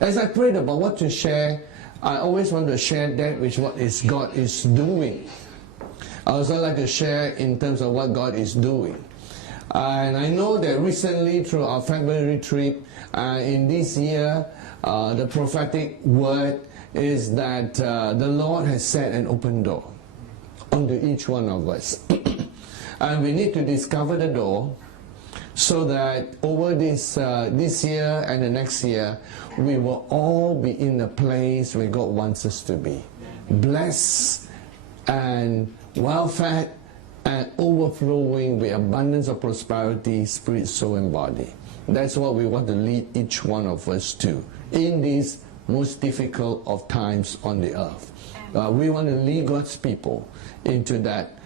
As I prayed about what to share, I always want to share that which God is doing. I also like to share in terms of what God is doing. And I know that recently through our February trip, in this year, the prophetic word is that the Lord has set an open door unto each one of us. And we need to discover the door so that over this year and the next year, we will all be in the place where God wants us to be. Blessed and well-fed and overflowing with abundance of prosperity, spirit, soul, and body. That's what we want to lead each one of us to in these most difficult of times on the earth. We want to lead God's people into that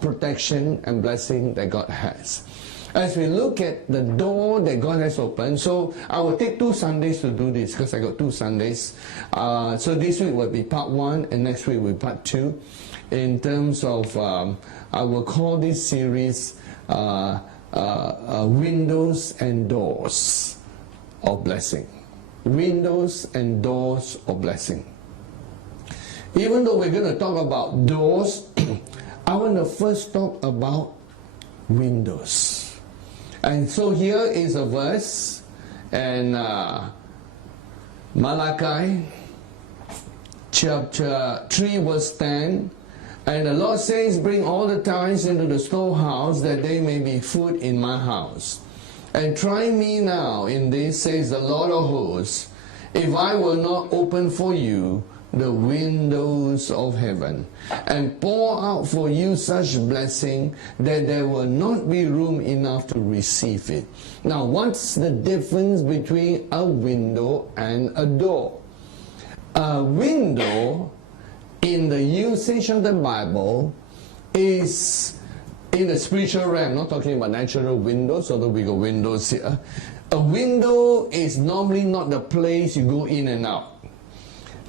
protection and blessing that God has. As we look at the door that God has opened, so I will take 2 Sundays to do this because I got 2 Sundays. So this week will be part 1 and next week will be part 2. In terms of, I will call this series Windows and Doors of Blessing. Windows and Doors of Blessing. Even though we're going to talk about doors, I want to first talk about windows. And so here is a verse in Malachi chapter 3 verse 10. And the Lord says, bring all the tithes into the storehouse, that they may be food in my house. And try me now in this, says the Lord of hosts, if I will not open for you the windows of heaven, and pour out for you such blessing that there will not be room enough to receive it. Now, what's the difference between a window and a door? A window, in the usage of the Bible, is in the spiritual realm. I'm not talking about natural windows, although we got windows here. A window is normally not the place you go in and out.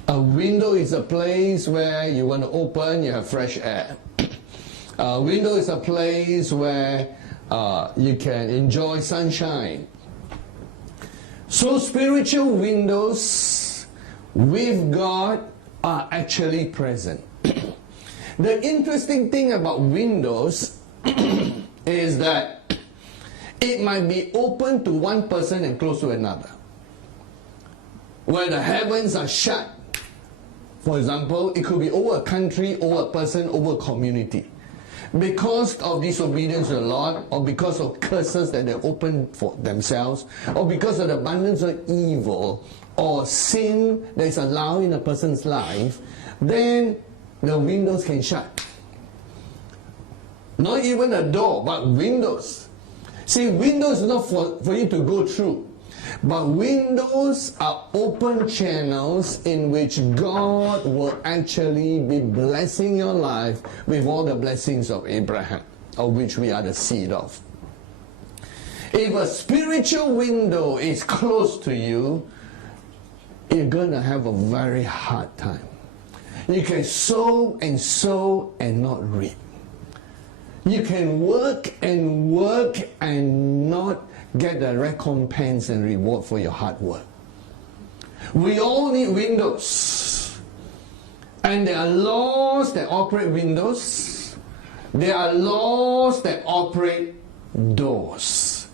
A window is a place where you want to open, you have fresh air. A window is a place where you can enjoy sunshine. So spiritual windows with God are actually present. The interesting thing about windows is that it might be open to one person and closed to another. Where the heavens are shut. For example, it could be over a country, over a person, over a community. Because of disobedience to the Lord, or because of curses that they open for themselves, or because of the abundance of evil, or sin that is allowed in a person's life, then the windows can shut. Not even a door, but windows. See, windows is not for you to go through. But windows are open channels in which God will actually be blessing your life with all the blessings of Abraham, of which we are the seed of. If a spiritual window is close to you, you're going to have a very hard time. You can sow and not reap. You can work and not get the recompense and reward for your hard work. We all need windows. And there are laws that operate windows. There are laws that operate doors.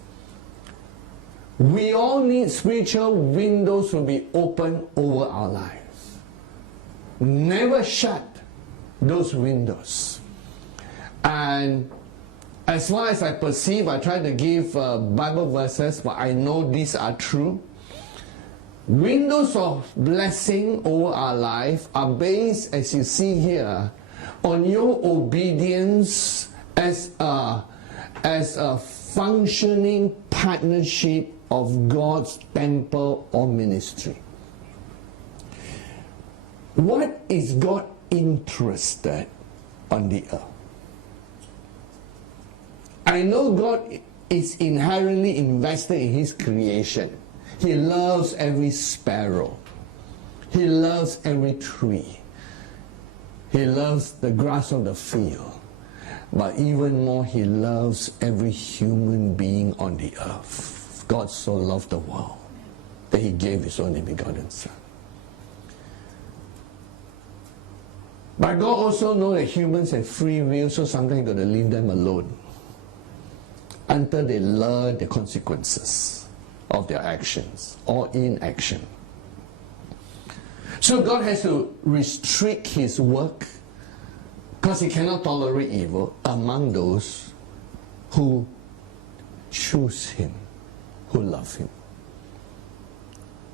We all need spiritual windows to be open over our lives. Never shut those windows. And as far as I perceive, I try to give Bible verses, but I know these are true. Windows of blessing over our life are based, as you see here, on your obedience as a functioning partnership of God's temple or ministry. What is God interested on the earth? I know God is inherently invested in His creation. He loves every sparrow. He loves every tree. He loves the grass of the field. But even more, He loves every human being on the earth. God so loved the world that He gave His only begotten Son. But God also knows that humans have free will, so sometimes He's going to leave them alone until they learn the consequences of their actions or inaction. So God has to restrict His work because He cannot tolerate evil among those who choose Him, who love Him.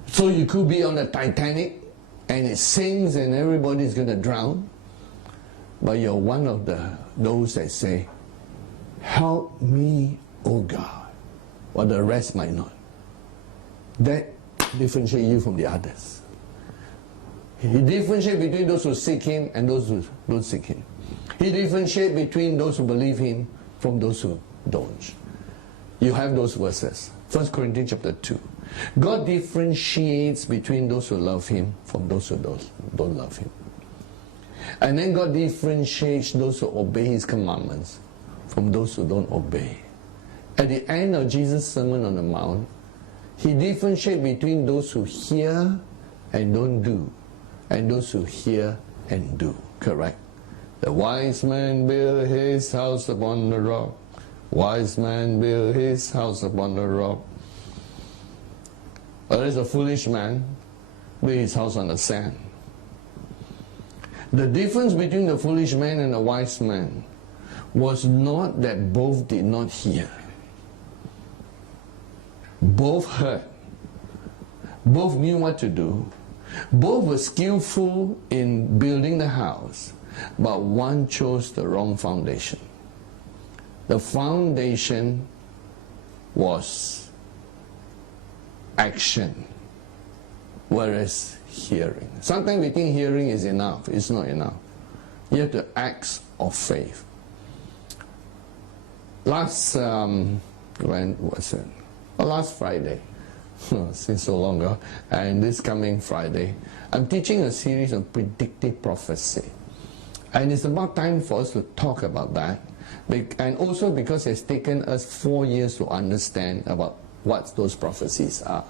So you could be on the Titanic and it sinks and everybody's going to drown, but you're one of those that say, "Help me, O God," while the rest might not. That differentiates you from the others. He differentiates between those who seek Him and those who don't seek Him. He differentiates between those who believe Him from those who don't. You have those verses. 1 Corinthians chapter 2. God differentiates between those who love Him from those who don't love Him. And then God differentiates those who obey His commandments from those who don't obey. At the end of Jesus' Sermon on the Mount, He differentiates between those who hear and don't do, and those who hear and do. Correct? The wise man built his house upon the rock. Wise man built his house upon the rock. Whereas a foolish man built his house on the sand. The difference between the foolish man and the wise man was not that both did not hear. Both heard. Both knew what to do. Both were skillful in building the house, but one chose the wrong foundation. The foundation was action, whereas hearing. Sometimes we think hearing is enough. It's not enough. You have to act of faith. Last, when was it? Oh, last Friday. Since so long ago. And this coming Friday, I'm teaching a series of predictive prophecy. And it's about time for us to talk about that. And also because it's taken us 4 years to understand about what those prophecies are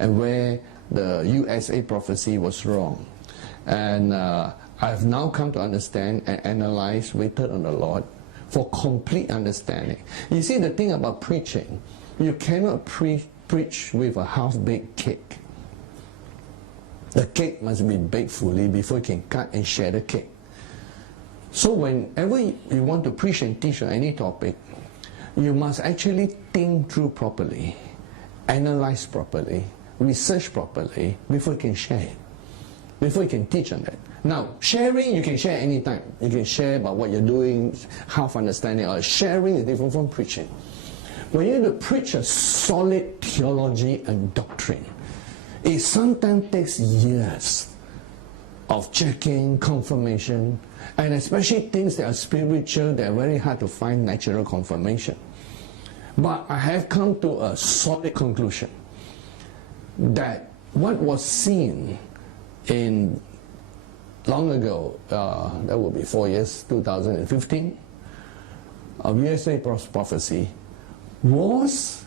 and where the USA prophecy was wrong. And I've now come to understand and analyze, waited on the Lord for complete understanding. You see, the thing about preaching, you cannot preach with a half-baked cake. The cake must be baked fully before you can cut and share the cake. So whenever you want to preach and teach on any topic, you must actually think through properly, analyze properly, research properly before you can share it, before you can teach on that. Now, sharing, you can share anytime. You can share about what you're doing, half understanding, or sharing is different from preaching. When you need to preach a solid theology and doctrine, it sometimes takes years of checking, confirmation, and especially things that are spiritual, they are very hard to find natural confirmation. But I have come to a solid conclusion that what was seen in long ago, that would be 4 years, 2015, of USA prophecy, was,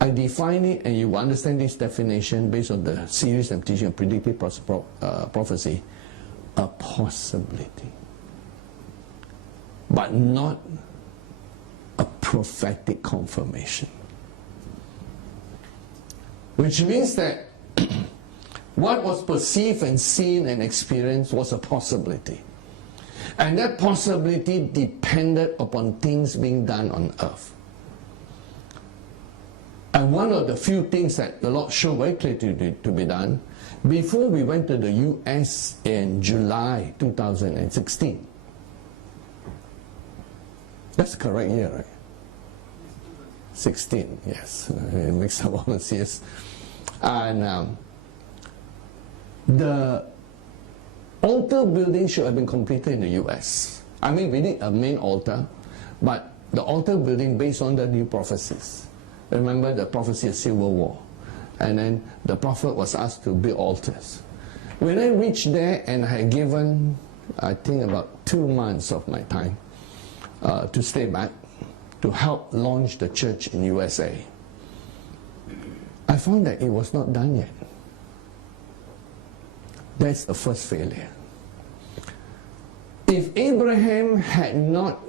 I define it, and you understand this definition based on the series I'm teaching on predictive prophecy, a possibility, but not a prophetic confirmation. Which means that what was perceived and seen and experienced was a possibility. And that possibility depended upon things being done on earth. And one of the few things that the Lord showed very clearly to be done, before we went to the US in July 2016. That's the correct year, right? 16, yes. It makes up all the years. And the altar building should have been completed in the US. I mean, we need a main altar, but the altar building based on the new prophecies. Remember the prophecy of Civil War. And then the prophet was asked to build altars. When I reached there and I had given, I think, about 2 months of my time to stay back, to help launch the church in USA, I found that it was not done yet. That's the first failure. If Abraham had not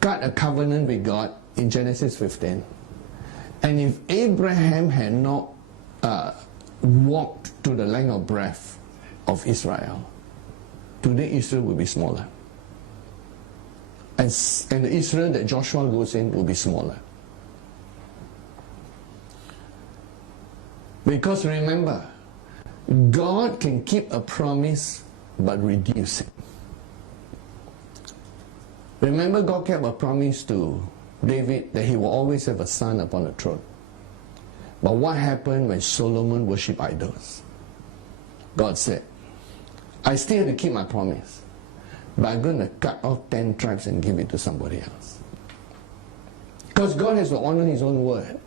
got a covenant with God in Genesis 15, and if Abraham had not walked to the length of breadth of Israel, today Israel would be smaller. And the Israel that Joshua goes in will be smaller. Because remember, God can keep a promise but reduce it. Remember, God kept a promise to David that he will always have a son upon the throne. But what happened when Solomon worshipped idols? God said, I still have to keep my promise, but I'm going to cut off 10 tribes and give it to somebody else. Because God has to honor his own word.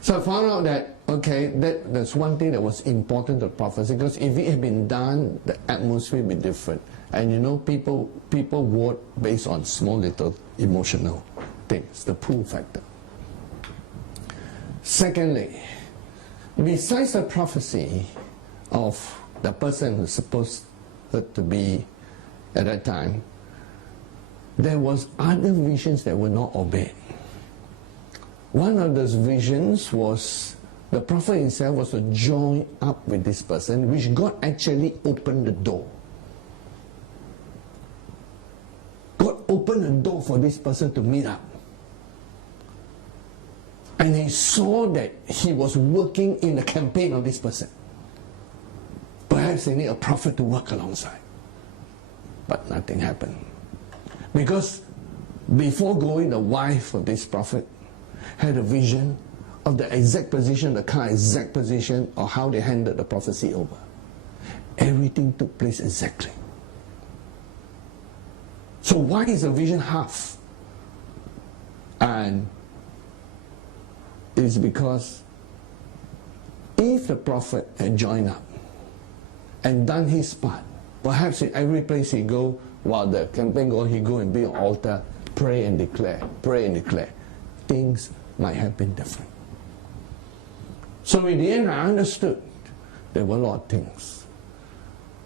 So I found out that, okay, that's one thing that was important to prophecy, because if it had been done, the atmosphere would be different. And you know, people vote based on small little emotional things, the pull factor. Secondly, besides the prophecy of the person who's supposed to be at that time, there was other visions that were not obeyed. One of those visions was the prophet himself was to join up with this person, which God actually opened the door. God opened the door for this person to meet up. And he saw that he was working in the campaign of this person. Perhaps they need a prophet to work alongside. But nothing happened. Because before going, the wife of this prophet had a vision of the exact position, the car exact position, or how they handed the prophecy over. Everything took place exactly. So why is the vision half? And it's because if the prophet had joined up and done his part, perhaps in every place he go, while the campaign goes, he go and build an altar, pray and declare, things might have been different. So in the end, I understood there were a lot of things.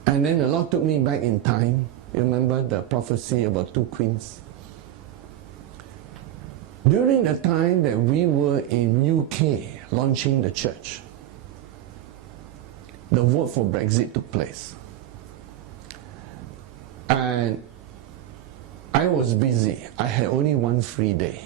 And then the Lord took me back in time. You remember the prophecy about 2 queens? During the time that we were in UK launching the church, the vote for Brexit took place. And I was busy. I had only one free day.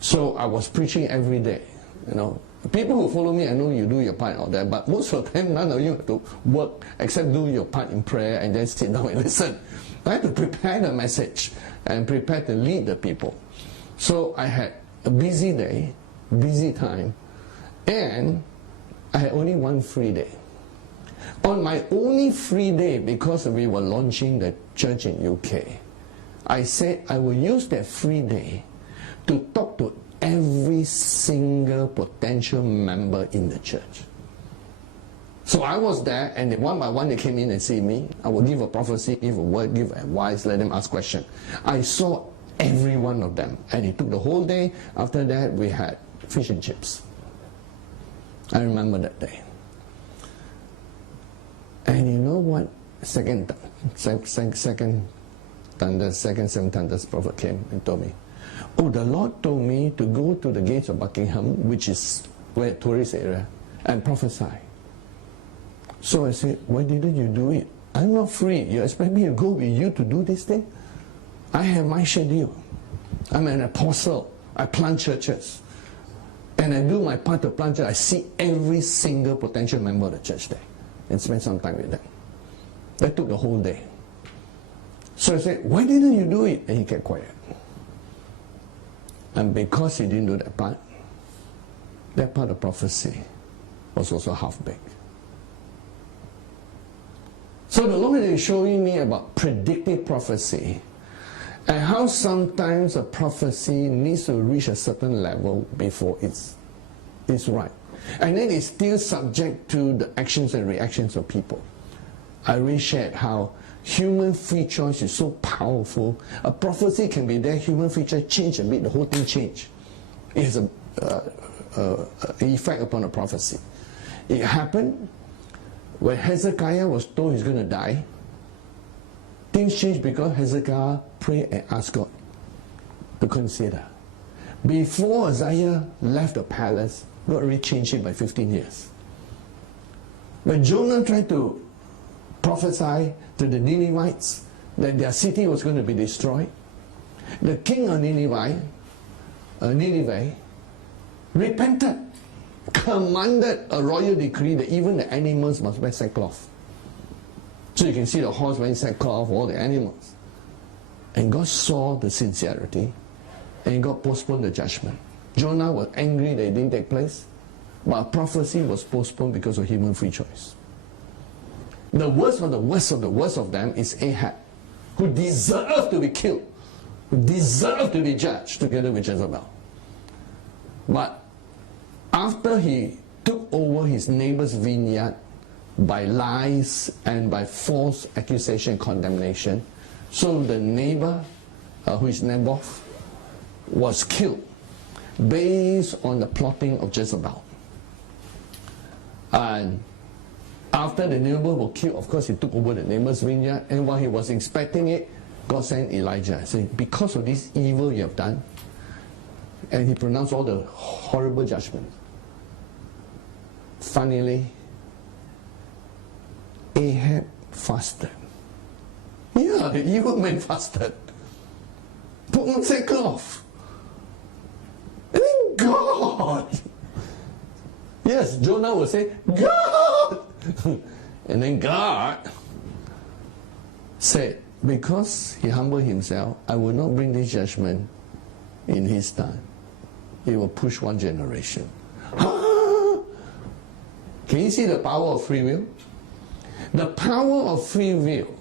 So I was preaching every day. You know, people who follow me, I know you do your part out there, but most of the time, none of you have to work except do your part in prayer and then sit down and listen. I had to prepare the message and prepare to lead the people. So I had a busy day, busy time, and I had only one free day. On my only free day, because we were launching the church in UK, I said I will use that free day to talk to every single potential member in the church. So I was there, and one by one they came in and see me. I would give a prophecy, give a word, give advice, let them ask questions. I saw every one of them, and it took the whole day. After that, we had fish and chips. I remember that day. And you know what? Second seven thunders prophet came and told me, oh, the Lord told me to go to the gates of Buckingham, which is where tourist area, and prophesy. So I said, why didn't you do it? I'm not free. You expect me to go with you to do this thing? I have my schedule. I'm an apostle. I plant churches. And I do my part to plant churches. I see every single potential member of the church there and spend some time with them. That took the whole day. So I said, why didn't you do it? And he kept quiet. And because he didn't do that part of prophecy was also half-baked. So the Lord is showing me about predictive prophecy and how sometimes a prophecy needs to reach a certain level before it's right. And then it's still subject to the actions and reactions of people. I already shared how human free choice is so powerful. A prophecy can be there, human free choice change a bit, the whole thing change. It has a effect upon the prophecy. It happened when Hezekiah was told he's going to die. Things changed because Hezekiah prayed and asked God to consider. Before Isaiah left the palace, God already changed it by 15 years. When Jonah tried to prophesy to the Ninevites that their city was going to be destroyed, the king of Nineveh repented, commanded a royal decree that even the animals must wear sackcloth. So you can see the horse wearing sackcloth, all the animals. And God saw the sincerity, and God postponed the judgment. Jonah was angry that it didn't take place, but prophecy was postponed because of human free choice. The worst of the worst of the worst of them is Ahab, who deserved to be killed, who deserved to be judged together with Jezebel. But after he took over his neighbor's vineyard by lies and by false accusation and condemnation, so the neighbor, who is Naboth, was killed based on the plotting of Jezebel. And after the neighbor was killed, of course he took over the neighbor's vineyard, and while he was inspecting it, God sent Elijah saying, because of this evil you have done, and he pronounced all the horrible judgments. Funnily, Ahab fasted. Yeah, the evil man fasted. Put on sackcloth. And then God. Yes, Jonah will say, God. And then God said, because he humbled himself, I will not bring this judgment in his time. It will push one generation. Can you see the power of free will? The power of free will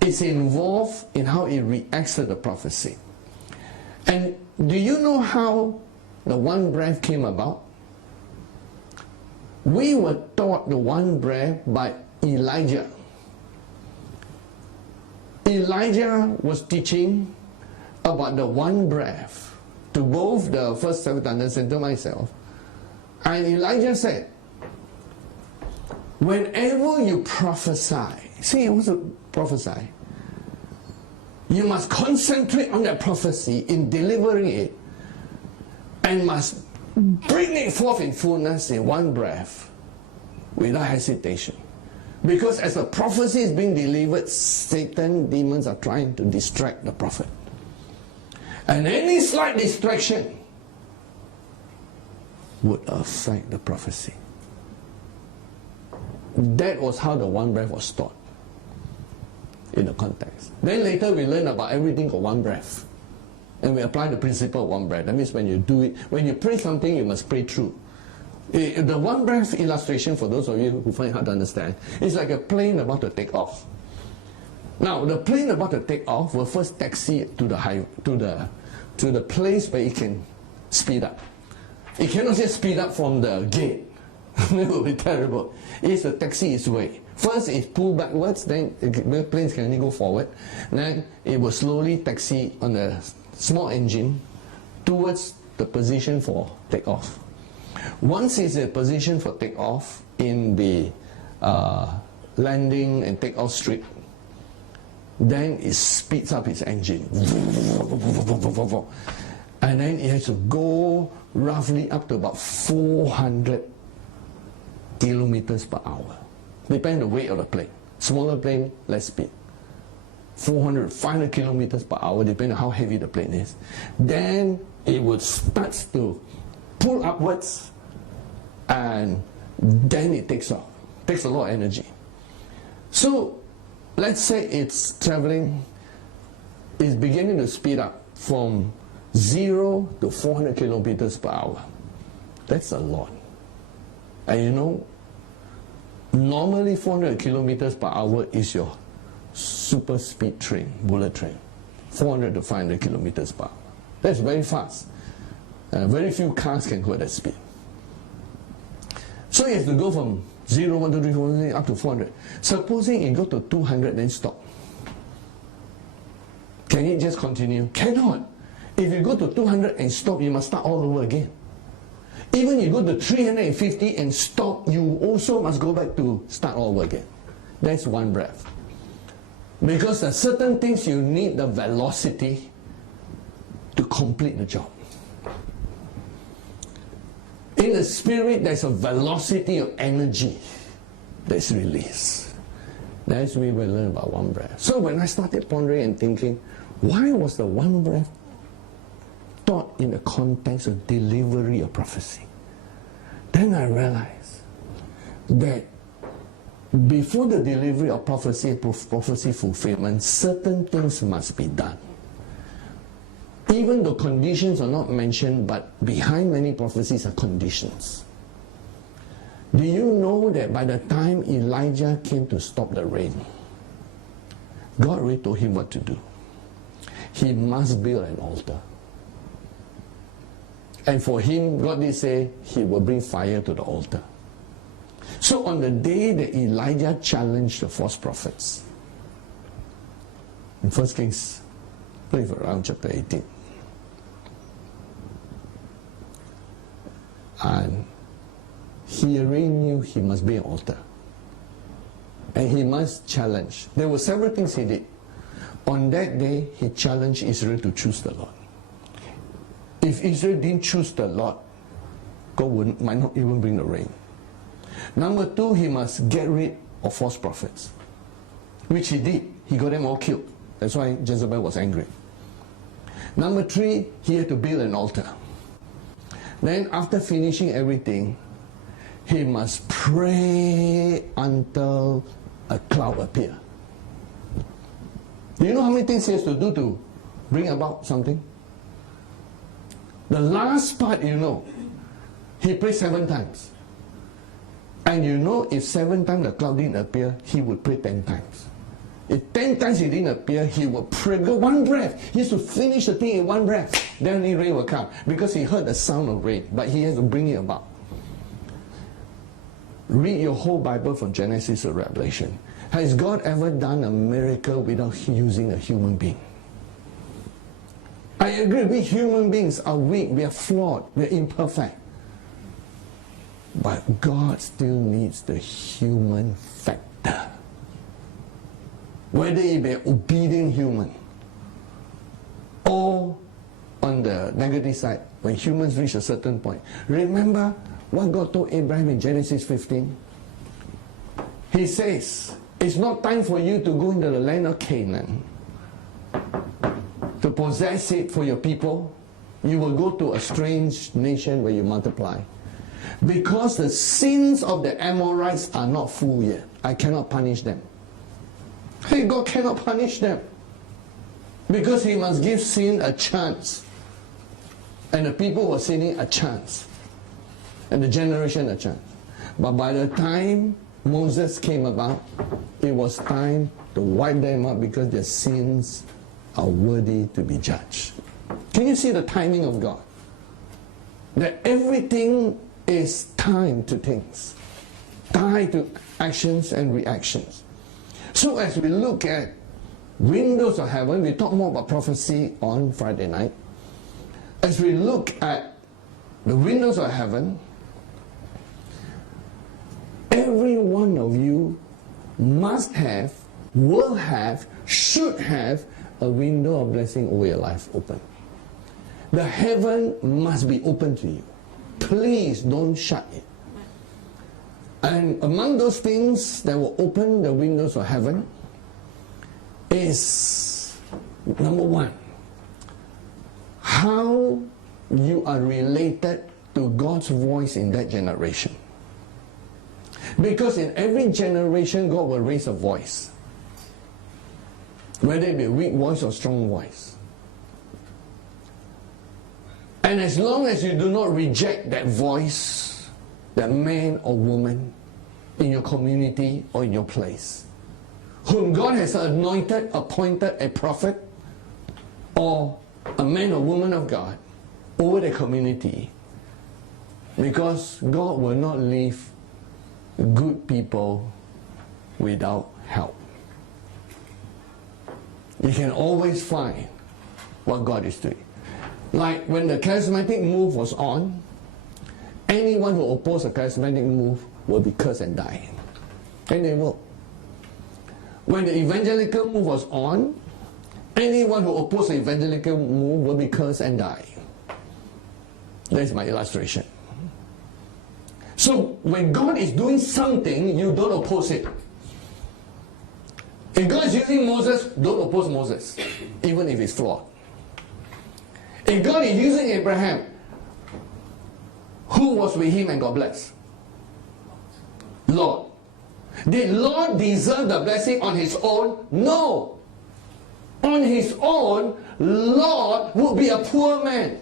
is involved in how it reacts to the prophecy. And do you know how the one breath came about? We were taught the one breath by Elijah. Elijah was teaching about the one breath to both the first seven thunders and to myself. And Elijah said, whenever you prophesy, see, what's a prophesy? You must concentrate on that prophecy in delivering it, and must bring it forth in fullness in one breath without hesitation. Because as the prophecy is being delivered, Satan, demons are trying to distract the prophet. And any slight distraction would affect the prophecy. That was how the one breath was taught in the context. Then later we learn about everything got one breath. And we apply the principle of one breath. That means when you do it, when you pray something, you must pray true. The one breath illustration, for those of you who find it hard to understand, is like a plane about to take off. Now, the plane about to take off will first taxi to the place where it can speed up. It cannot just speed up from the gate. That will be terrible. It's to taxi its way. First it's pulled backwards, then the planes can only go forward. Then it will slowly taxi on the small engine towards the position for takeoff. Once it's in position for takeoff in the landing and takeoff strip, then it speeds up its engine. And then it has to go roughly up to about 400 kilometers per hour. Depends on the weight of the plane. Smaller plane, less speed. 400, 500 kilometers per hour, depending on how heavy the plane is. Then it would start to pull upwards, and then it takes off. It takes a lot of energy. So let's say it's traveling, it's beginning to speed up from 0 to 400 kilometers per hour. That's a lot. And you know, normally 400 kilometers per hour is your super speed train, bullet train. 400 to 500 kilometers per hour. That's very fast. Very few cars can go at that speed. So you have to go from 0, 1, 2, 3, 4, up to 400. Supposing it go to 200, then stop. Can it just continue? Cannot. If you go to 200 and stop, you must start all over again. Even you go to 350 and stop, you also must go back to start all over again. That's one breath. Because there are certain things you need the velocity to complete the job. In the spirit, there's a velocity of energy that's released. That's where we learn about one breath. So when I started pondering and thinking, why was the one breath taught in the context of delivery of prophecy? Then I realized that before the delivery of prophecy fulfillment, certain things must be done. Even though conditions are not mentioned, but behind many prophecies are conditions. Do you know that by the time Elijah came to stop the rain, God already told him what to do? He must build an altar. And for him, God did say he will bring fire to the altar. So on the day that Elijah challenged the false prophets, in 1 Kings, around chapter 18, and he already knew he must be an altar. And he must challenge. There were several things he did. On that day, he challenged Israel to choose the Lord. If Israel didn't choose the Lord, God might not even bring the rain. Number two, he must get rid of false prophets, which he did. He got them all killed. That's why Jezebel was angry. Number three, he had to build an altar. Then after finishing everything, he must pray until a cloud appears. Do you know how many things he has to do to bring about something? The last part, you know, he prayed 7 times. And you know, if 7 times the cloud didn't appear, he would pray 10 times. If 10 times it didn't appear, he would pray one breath. He has to finish the thing in one breath. Then only rain will come. Because he heard the sound of rain, but he has to bring it about. Read your whole Bible from Genesis to Revelation. Has God ever done a miracle without using a human being? I agree, we human beings are weak, we are flawed, we are imperfect. But God still needs the human factor. Whether it be an obedient human, or on the negative side, when humans reach a certain point. Remember what God told Abraham in Genesis 15? He says, it's not time for you to go into the land of Canaan to possess it for your people. You will go to a strange nation where you multiply. Because the sins of the Amorites are not full yet. I cannot punish them. Hey, God cannot punish them. Because he must give sin a chance. And the people were sinning a chance. And the generation a chance. But by the time Moses came about, it was time to wipe them out because their sins are worthy to be judged. Can you see the timing of God? That everything is timed to things. Tied to actions and reactions. So as we look at windows of heaven, we talk more about prophecy on Friday night. As we look at the windows of heaven, every one of you must have, will have, should have a window of blessing over your life open. The heaven must be open to you. Please don't shut it. And among those things that will open the windows of heaven is, number one, how you are related to God's voice in that generation. Because in every generation, God will raise a voice. Whether it be a weak voice or strong voice. And as long as you do not reject that voice, that man or woman in your community or in your place, whom God has anointed, appointed a prophet or a man or woman of God over the community, because God will not leave good people without help. You can always find what God is doing. Like when the charismatic move was on, anyone who opposed the charismatic move will be cursed and die. And they will. When the evangelical move was on, anyone who opposed the evangelical move will be cursed and die. That's my illustration. So when God is doing something, you don't oppose it. If God is using Moses, don't oppose Moses, even if it's flawed. If God is using Abraham, who was with him and got blessed? Lord. Did Lord deserve the blessing on his own? No. On his own, Lord would be a poor man.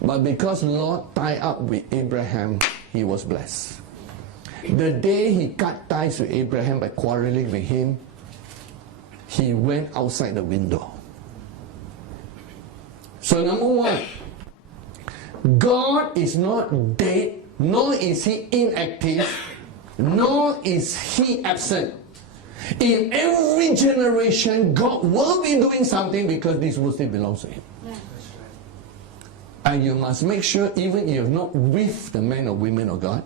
But because Lord tied up with Abraham, he was blessed. The day he cut ties with Abraham by quarreling with him, he went outside the window. So number one, God is not dead, nor is he inactive, nor is he absent. In every generation, God will be doing something because this world still belongs to him. And you must make sure, even if you're not with the men or women of God,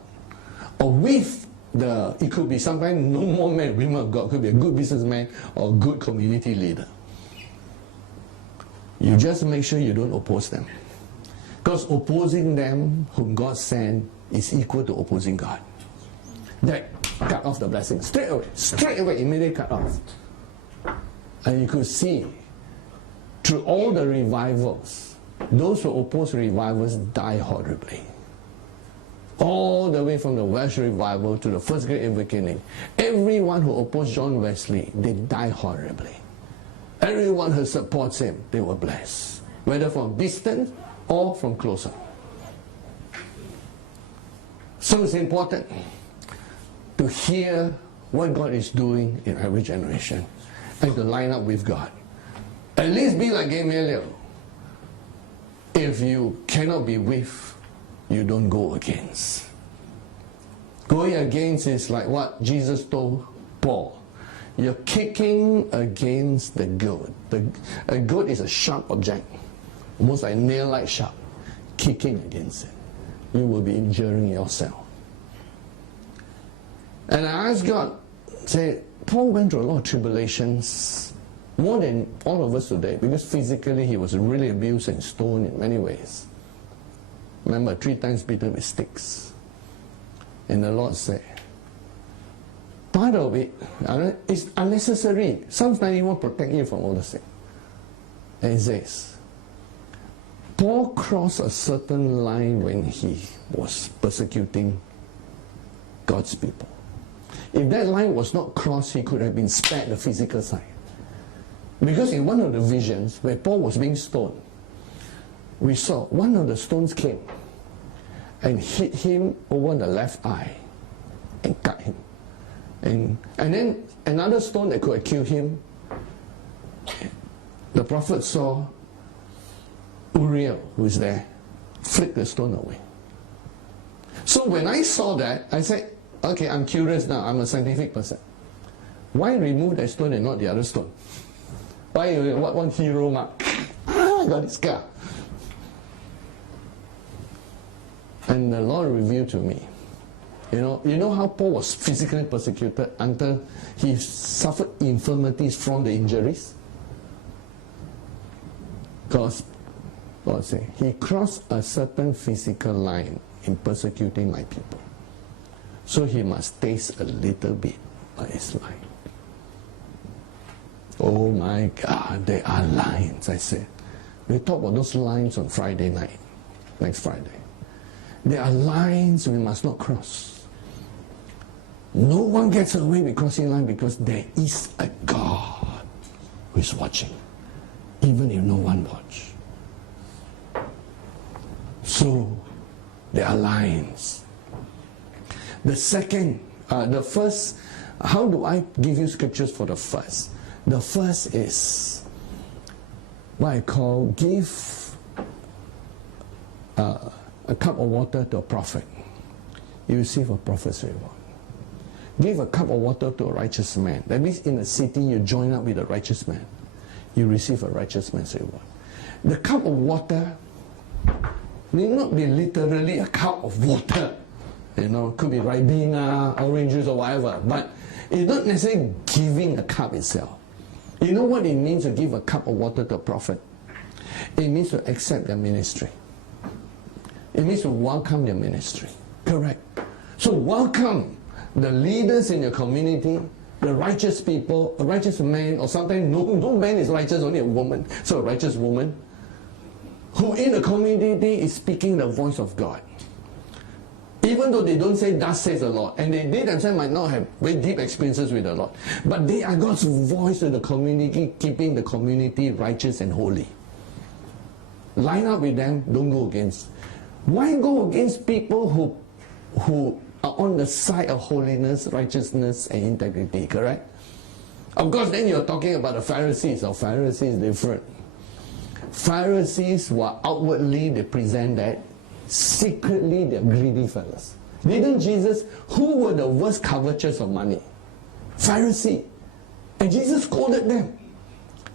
or with it could be sometimes no more men or women of God, could be a good businessman or a good community leader. You just make sure you don't oppose them. Because opposing them whom God sent is equal to opposing God. That cut off the blessing. Straight away, immediately cut off. And you could see, through all the revivals, those who oppose revivals die horribly. All the way from the Welsh revival to the First Great Awakening, everyone who opposed John Wesley, they die horribly. Everyone who supports him, they were blessed. Whether from distance or from closer. So it's important to hear what God is doing in every generation and to line up with God. At least be like Gamaliel. If you cannot be with, you don't go against. Going against is like what Jesus told Paul. You're kicking against the goad. A goad is a sharp object, almost like nail-like sharp. Kicking against it, you will be injuring yourself. And I asked God, say, Paul went through a lot of tribulations, more than all of us today, because physically he was really abused and stoned in many ways. Remember, 3 times beaten with sticks. And the Lord said, part of it is unnecessary. Psalms 91 protect you from all the sin. And it says, Paul crossed a certain line when he was persecuting God's people. If that line was not crossed, he could have been spared the physical side. Because in one of the visions, where Paul was being stoned, we saw one of the stones came and hit him over the left eye and cut him. And then another stone that could have killed him, the prophet saw Uriel, who is there, flick the stone away. So when I saw that, I said, okay, I'm curious now, I'm a scientific person. Why remove that stone and not the other stone? Why what one hero mark? I got this scar. And the Lord revealed to me, you know how Paul was physically persecuted until he suffered infirmities from the injuries? Because God said, he crossed a certain physical line in persecuting my people. So he must taste a little bit of his line. Oh my God, there are lines, I said. We'll talk about those lines on Friday night, next Friday. There are lines we must not cross. No one gets away with crossing line because there is a God who is watching, even if no one watches. So, there are lines. The second, the first, how do I give you scriptures for the first? The first is what I call give a cup of water to a prophet. You receive a prophet's reward. Give a cup of water to a righteous man. That means in a city you join up with a righteous man. You receive a righteous man's reward. The cup of water need not be literally a cup of water. You know, it could be Ribena, orange juice or whatever. But it's not necessarily giving a cup itself. You know what it means to give a cup of water to a prophet? It means to accept their ministry. It means to welcome their ministry. Correct. So welcome the leaders in your community, the righteous people, a righteous man, or sometimes no man is righteous, only a woman. So a righteous woman who in the community is speaking the voice of God. Even though they don't say thus says the Lord, and they themselves might not have very deep experiences with the Lord, but they are God's voice to the community, keeping the community righteous and holy. Line up with them, don't go against. Why go against people who are on the side of holiness, righteousness, and integrity, correct? Of course, then you're talking about the Pharisees. Or Pharisees different. Pharisees were outwardly, they present that. Secretly, they're greedy fellows. Didn't Jesus, who were the worst covetous of money? Pharisee. And Jesus scolded them.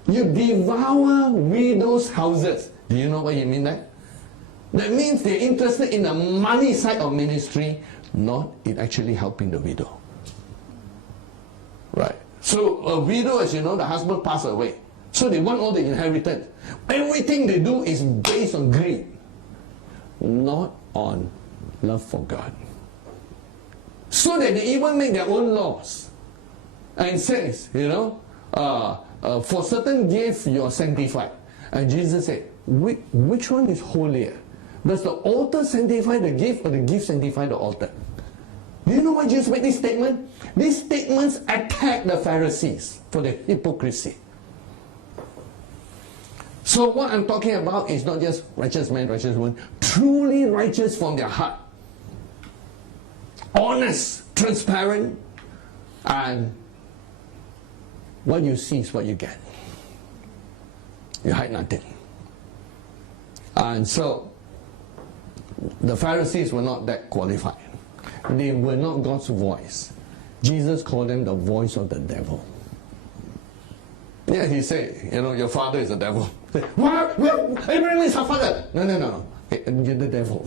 You devour widows' houses. Do you know what you mean that? That means they're interested in the money side of ministry, not in actually helping the widow. Right. So a widow, as you know, the husband passed away. So they want all the inheritance. Everything they do is based on greed, not on love for God. So that they even make their own laws. And says, you know, for certain gifts you are sanctified. And Jesus said, which one is holier? Does the altar sanctify the gift or the gift sanctify the altar? Do you know why Jesus made this statement? These statements attack the Pharisees for their hypocrisy. So what I'm talking about is not just righteous man, righteous woman, truly righteous from their heart. Honest, transparent, and what you see is what you get. You hide nothing. And so, the Pharisees were not that qualified. They were not God's voice. Jesus called them the voice of the devil. Yeah, he said, you know, your father is the devil. What? Well, Abraham is our father. No. You're the devil.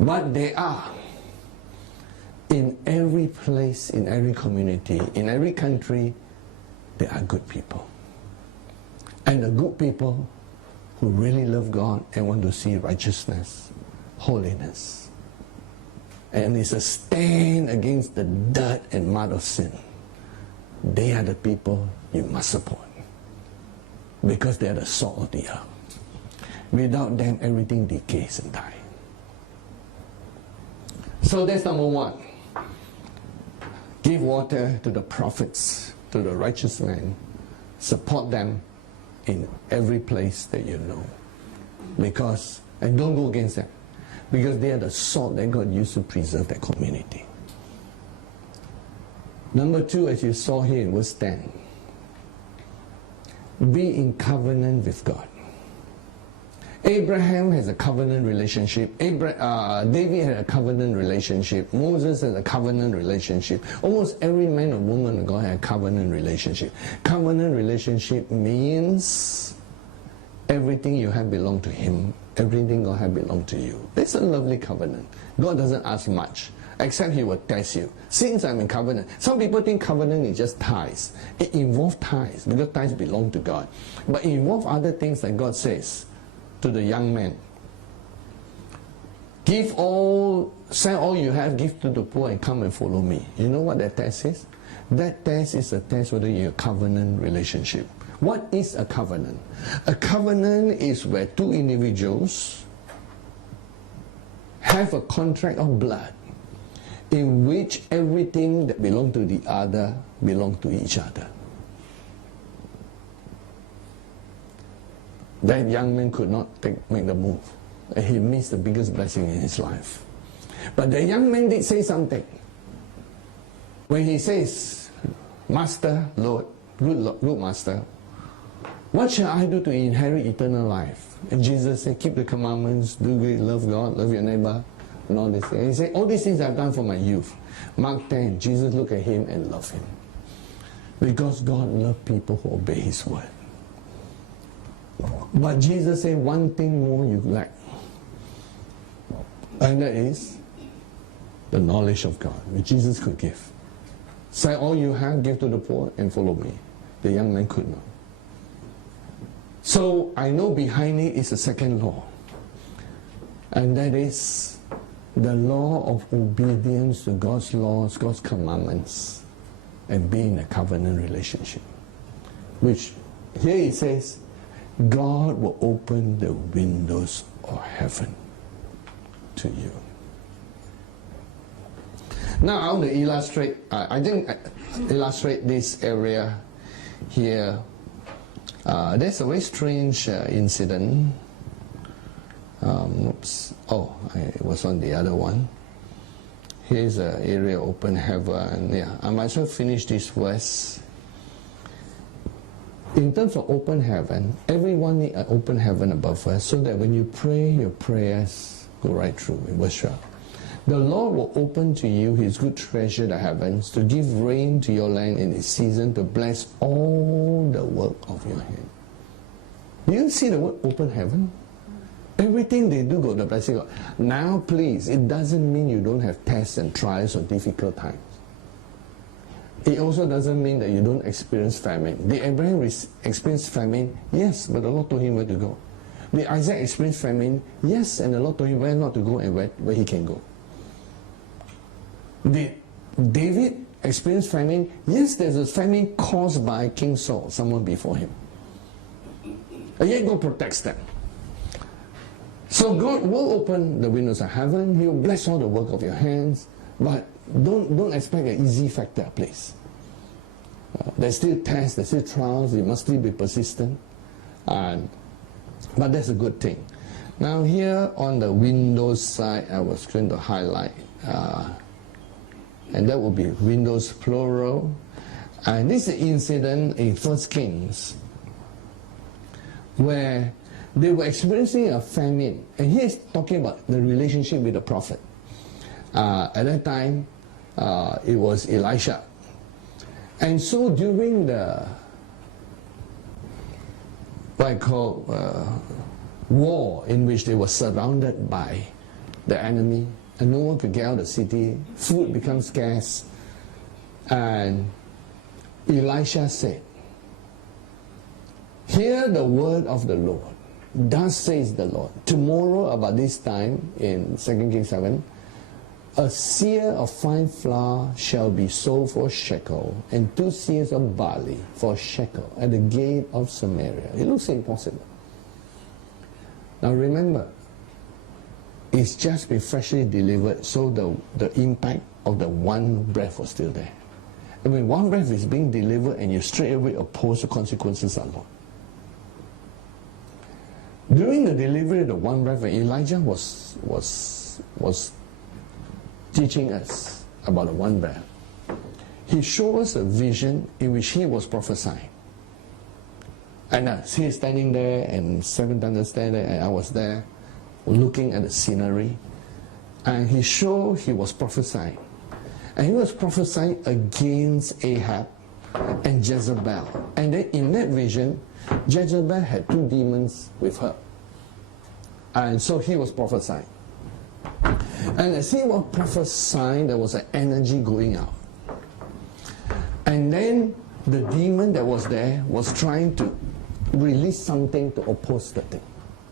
But they are. In every place, in every community, in every country, there are good people. And the good people who really love God and want to see righteousness, holiness. And it's a stand against the dirt and mud of sin. They are the people you must support. Because they are the salt of the earth. Without them, everything decays and dies. So that's number one. Give water to the prophets, to the righteous men. Support them in every place that you know. Because, and don't go against them. Because they are the salt that God used to preserve that community. Number two, as you saw here in verse 10, be in covenant with God. Abraham has a covenant relationship. David had a covenant relationship. Moses has a covenant relationship. Almost every man or woman of God had a covenant relationship. Covenant relationship means everything you have belong to Him. Everything God has belong to you. It's a lovely covenant. God doesn't ask much, except He will test you. Since I'm in covenant, some people think covenant is just ties. It involves ties, because ties belong to God. But it involves other things that God says to the young man. Sell all you have, give to the poor, and come and follow me. You know what that test is? That test is a test whether you're a covenant relationship. What is a covenant? A covenant is where two individuals have a contract of blood in which everything that belongs to the other belongs to each other. That young man could not make the move. And he missed the biggest blessing in his life. But the young man did say something. When he says, Master, Lord, good Master, what shall I do to inherit eternal life? And Jesus said, keep the commandments, do good, love God, love your neighbor, and all these things. And he said, all these things I've done for my youth. Mark 10, Jesus looked at him and loved him. Because God loves people who obey His word. But Jesus said one thing more you lack. And that is the knowledge of God, which Jesus could give. Say all you have, give to the poor, and follow me. The young man could not. So I know behind it is a second law. And that is the law of obedience to God's laws, God's commandments, and being in a covenant relationship. Which, here it says, God will open the windows of heaven to you. Now I want to illustrate, illustrate this area here. There's a very strange incident. Oops. Oh, it was on the other one. Here's an area open heaven. Yeah, I might as well finish this verse. In terms of open heaven, everyone needs an open heaven above us so that when you pray, your prayers go right through in worship. The Lord will open to you His good treasure, the heavens, to give rain to your land in its season, to bless all the work of your hand. Do you see the word open heaven? Everything they do got the blessing of God. Now please, it doesn't mean you don't have tests and trials or difficult times. It also doesn't mean that you don't experience famine. Did Abraham experience famine? Yes, but the Lord told him where to go. Did Isaac experience famine? Yes, and the Lord told him where not to go and where he can go. Did David experience famine? Yes, there's a famine caused by King Saul, someone before him. And yet God protects them. So God will open the windows of heaven. He will bless all the work of your hands. But don't expect an easy factor, please. There's still tests, there's still trials. You must still be persistent. But that's a good thing. Now here on the Windows side, I was going to highlight, and that will be Windows plural. And this is an incident in 1 Kings where they were experiencing a famine. And here is talking about the relationship with the prophet. At that time, it was Elisha. And so during the, what I call war, in which they were surrounded by the enemy, and no one could get out of the city, food becomes scarce, and Elisha said, "Hear the word of the Lord. Thus says the Lord, tomorrow about this time, in 2 Kings 7, a seah of fine flour shall be sold for a shekel, and 2 seahs of barley for a shekel at the gate of Samaria." It looks impossible. Now remember, it's just been freshly delivered, so the impact of the one breath was still there. And when one breath is being delivered and you straight away oppose, the consequences are long. During the delivery of the one breath, Elijah was teaching us about the one breath. He showed us a vision in which he was prophesying. And he is standing there, and 7 thunders stand there, and I was there looking at the scenery. And he showed he was prophesying. And he was prophesying against Ahab and Jezebel. And then in that vision, Jezebel had 2 demons with her. And so he was prophesying. And as he was prophesying, there was an energy going out. And then the demon that was there was trying to release something to oppose the thing.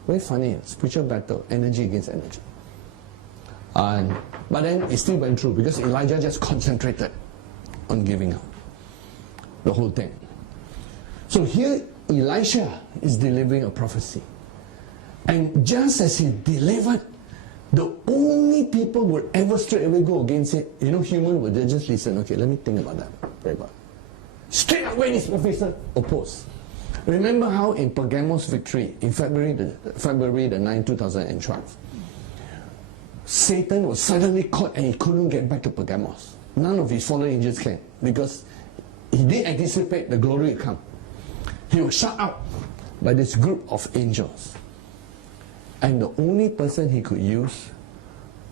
Very funny, spiritual battle, energy against energy. But then it still went through because Elijah just concentrated on giving up the whole thing. So here Elisha is delivering a prophecy. And just as he delivered, the only people would ever straight away go against it, human would just listen. Okay, let me think about that. Very well. Straight away this professor opposed. Remember how in Pergamos victory, in February the 9th, 2012, Satan was suddenly caught and he couldn't get back to Pergamos. None of his fallen angels came because he didn't anticipate the glory would come. He was shut out by this group of angels. And the only person he could use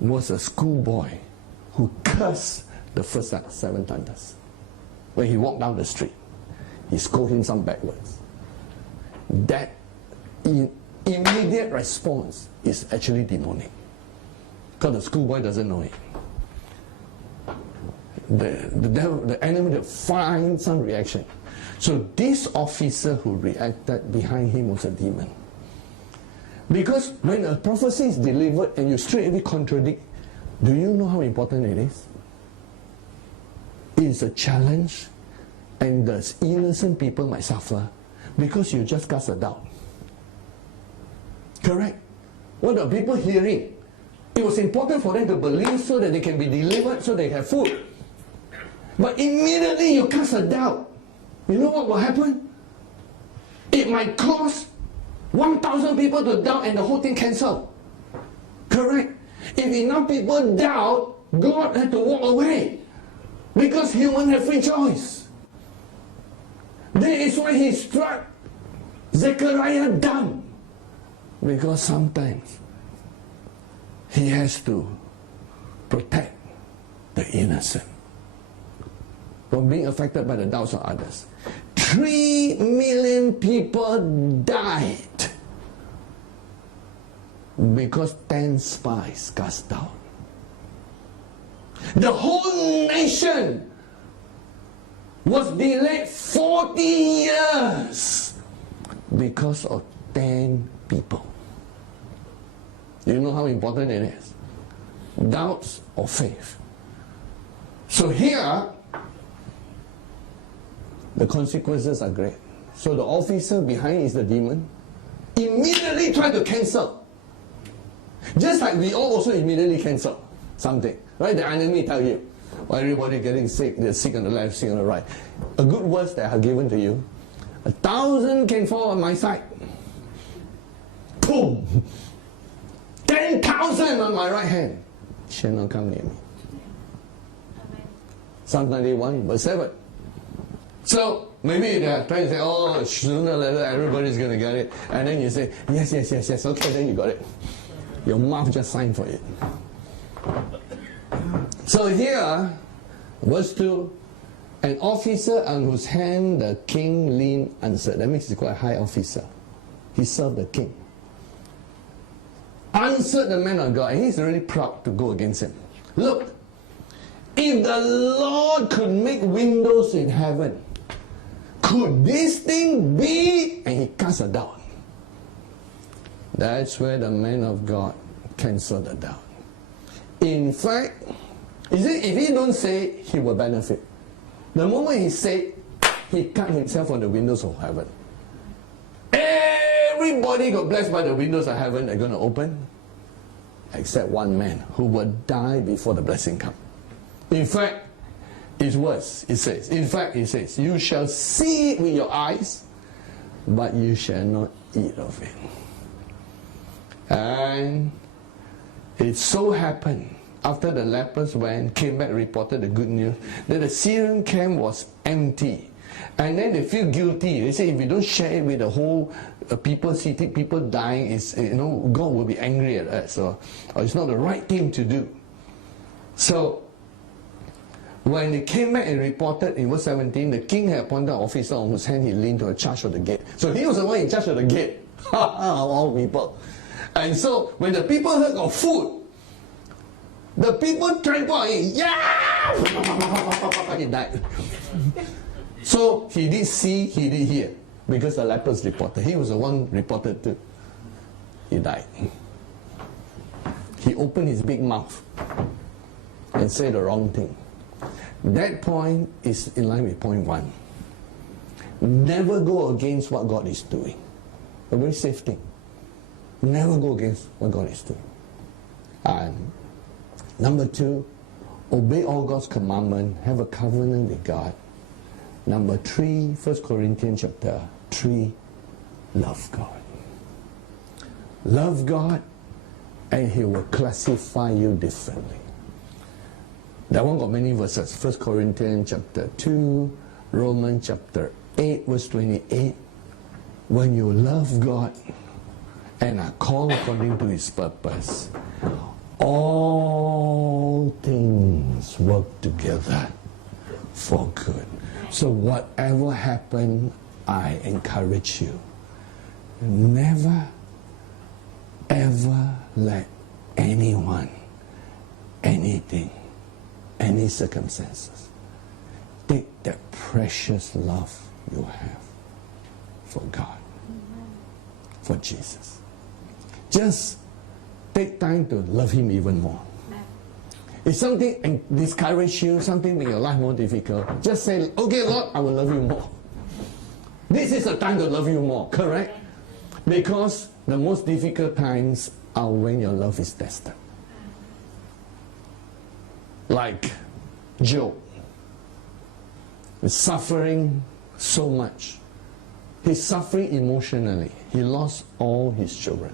was a schoolboy who cursed the first 7 thunders when he walked down the street. he scolded him some backwards. That immediate response is actually demonic. Because the schoolboy doesn't know it. The devil, the enemy will find some reaction. So this officer who reacted behind him was a demon. Because when a prophecy is delivered and you straight away contradict, do you know how important it is? It is a challenge, and the innocent people might suffer because you just cast a doubt. Correct? What are people hearing? It was important for them to believe so that they can be delivered, so they have food. But immediately you cast a doubt. You know what will happen? It might cause 1,000 people to doubt and the whole thing cancel. Correct? If enough people doubt, God had to walk away. Because humans have free choice. That is why he struck Zechariah dumb. Because sometimes he has to protect the innocent from being affected by the doubts of others. 3 million people died because 10 spies cast down. The whole nation was delayed 40 years because of 10 people. You know how important it is? Doubts or faith. So here, the consequences are great. So the officer behind is the demon. Immediately try to cancel. Just like we all also immediately cancel something. Right? The enemy tell you, well, everybody getting sick, they're sick on the left, sick on the right. A good word that I have given to you, 1,000 can fall on my side. Boom! 10,000 on my right hand. Shall not come near me. Psalm 91, verse 7. So, maybe they're trying to say, oh, sooner or later everybody's going to get it. And then you say, yes, okay, then you got it. Your mouth just signed for it. So here, verse 2, an officer on whose hand the king leaned answered. That means he's quite a high officer. He served the king. Answered the man of God, and he's really proud to go against him. Look, if the Lord could make windows in heaven, could this thing be? And he cast a doubt. That's where the man of God canceled the doubt. In fact, if he don't say, he will benefit. The moment he said, he cut himself on the windows of heaven. Everybody got blessed by the windows of heaven. They're going to open, except one man who will die before the blessing comes. In fact, it's worse. It says, you shall see it with your eyes, but you shall not eat of it. And it so happened, after the lepers came back, reported the good news, that the Syrian camp was empty. And then they feel guilty. They say, if we don't share it with the whole people, city, people dying, God will be angry at us. Or it's not the right thing to do. So, when they came back and reported in verse 17, the king had appointed an officer on whose hand he leaned to a charge of the gate. So he was the one in charge of the gate. All people. And so, when the people heard of food, the people trampled on it. Yeah! He died. So, he did see, he did hear. Because the lepers reported. He was the one reported too. He died. He opened his big mouth and said the wrong thing. That point is in line with point 1. Never go against what God is doing. A very safe thing. Never go against what God is doing. And number 2, obey all God's commandments. Have a covenant with God. Number 3, 1 Corinthians chapter 3, love God. Love God, and He will classify you differently. That one got many verses. 1 Corinthians chapter 2, Romans chapter 8, verse 28. When you love God and are called according to His purpose, all things work together for good. So whatever happened, I encourage you. Never, ever let anyone, anything, any circumstances, take that precious love you have for God, for Jesus. Just take time to love Him even more. If something discourages you, something makes your life more difficult, just say, okay, Lord, I will love you more. This is the time to love you more, correct? Because the most difficult times are when your love is tested. Like Job, is suffering so much. He's suffering emotionally. He lost all his children.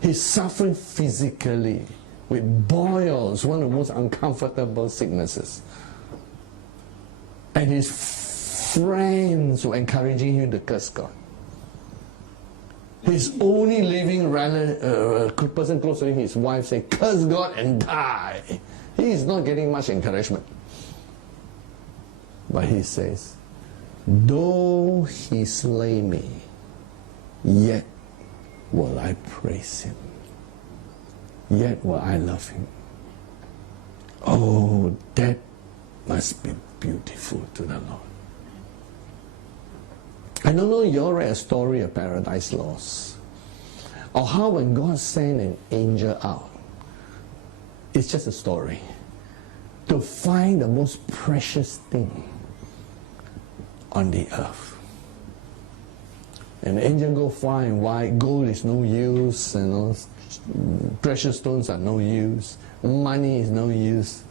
He's suffering physically with boils, one of the most uncomfortable sicknesses. And his friends were encouraging him to curse God. His only living person close to him, his wife, said, curse God and die. He is not getting much encouragement. But he says, though he slay me, yet will I praise him. Yet will I love him. Oh, that must be beautiful to the Lord. I don't know, you all read a story of Paradise Lost, or how when God sent an angel out, it's just a story, to find the most precious thing on the earth. And the angel go far and wide. Gold is no use, precious stones are no use, money is no use,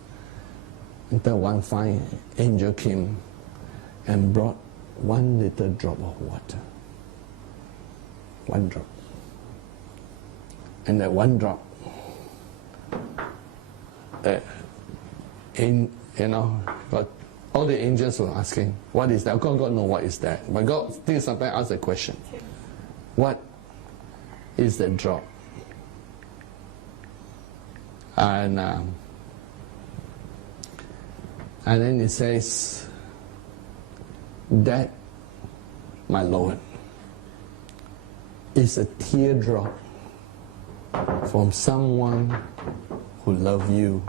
until one fine angel came and brought one little drop of water. One drop. And that one drop, but all the angels were asking, what is that? God knows what is that. But God still sometimes asks a question. What is that drop? And then it says, that, my Lord, is a teardrop from someone who loves you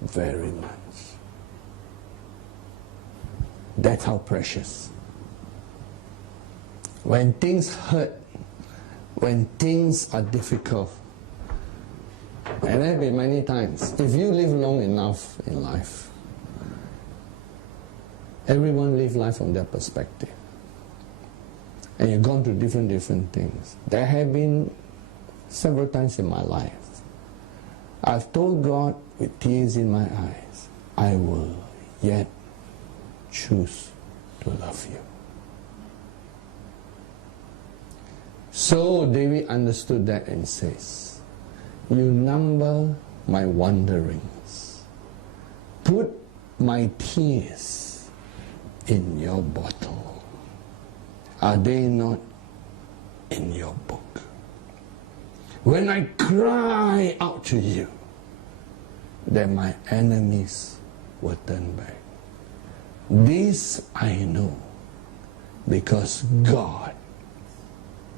very much. That's how precious. When things hurt, when things are difficult, and there have been many times, if you live long enough in life, everyone lives life from their perspective. And you've gone through different things. There have been several times in my life, I've told God with tears in my eyes, I will yet choose to love you. So David understood that and says, you number my wanderings. Put my tears in your bottle. Are they not in your book? When I cry out to you, then my enemies will turn back. This I know, because God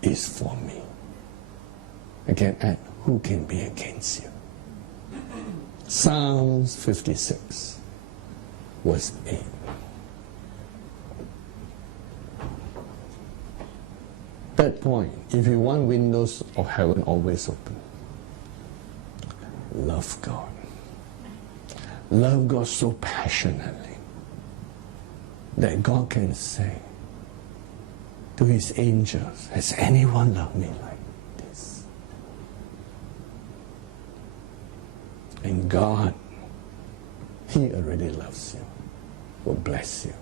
is for me. I can add, who can be against you? Psalms 56, verse 8. Third point, if you want windows of heaven always open, love God. Love God so passionately that God can say to his angels, has anyone loved me like this? And God, he already loves you, will bless you.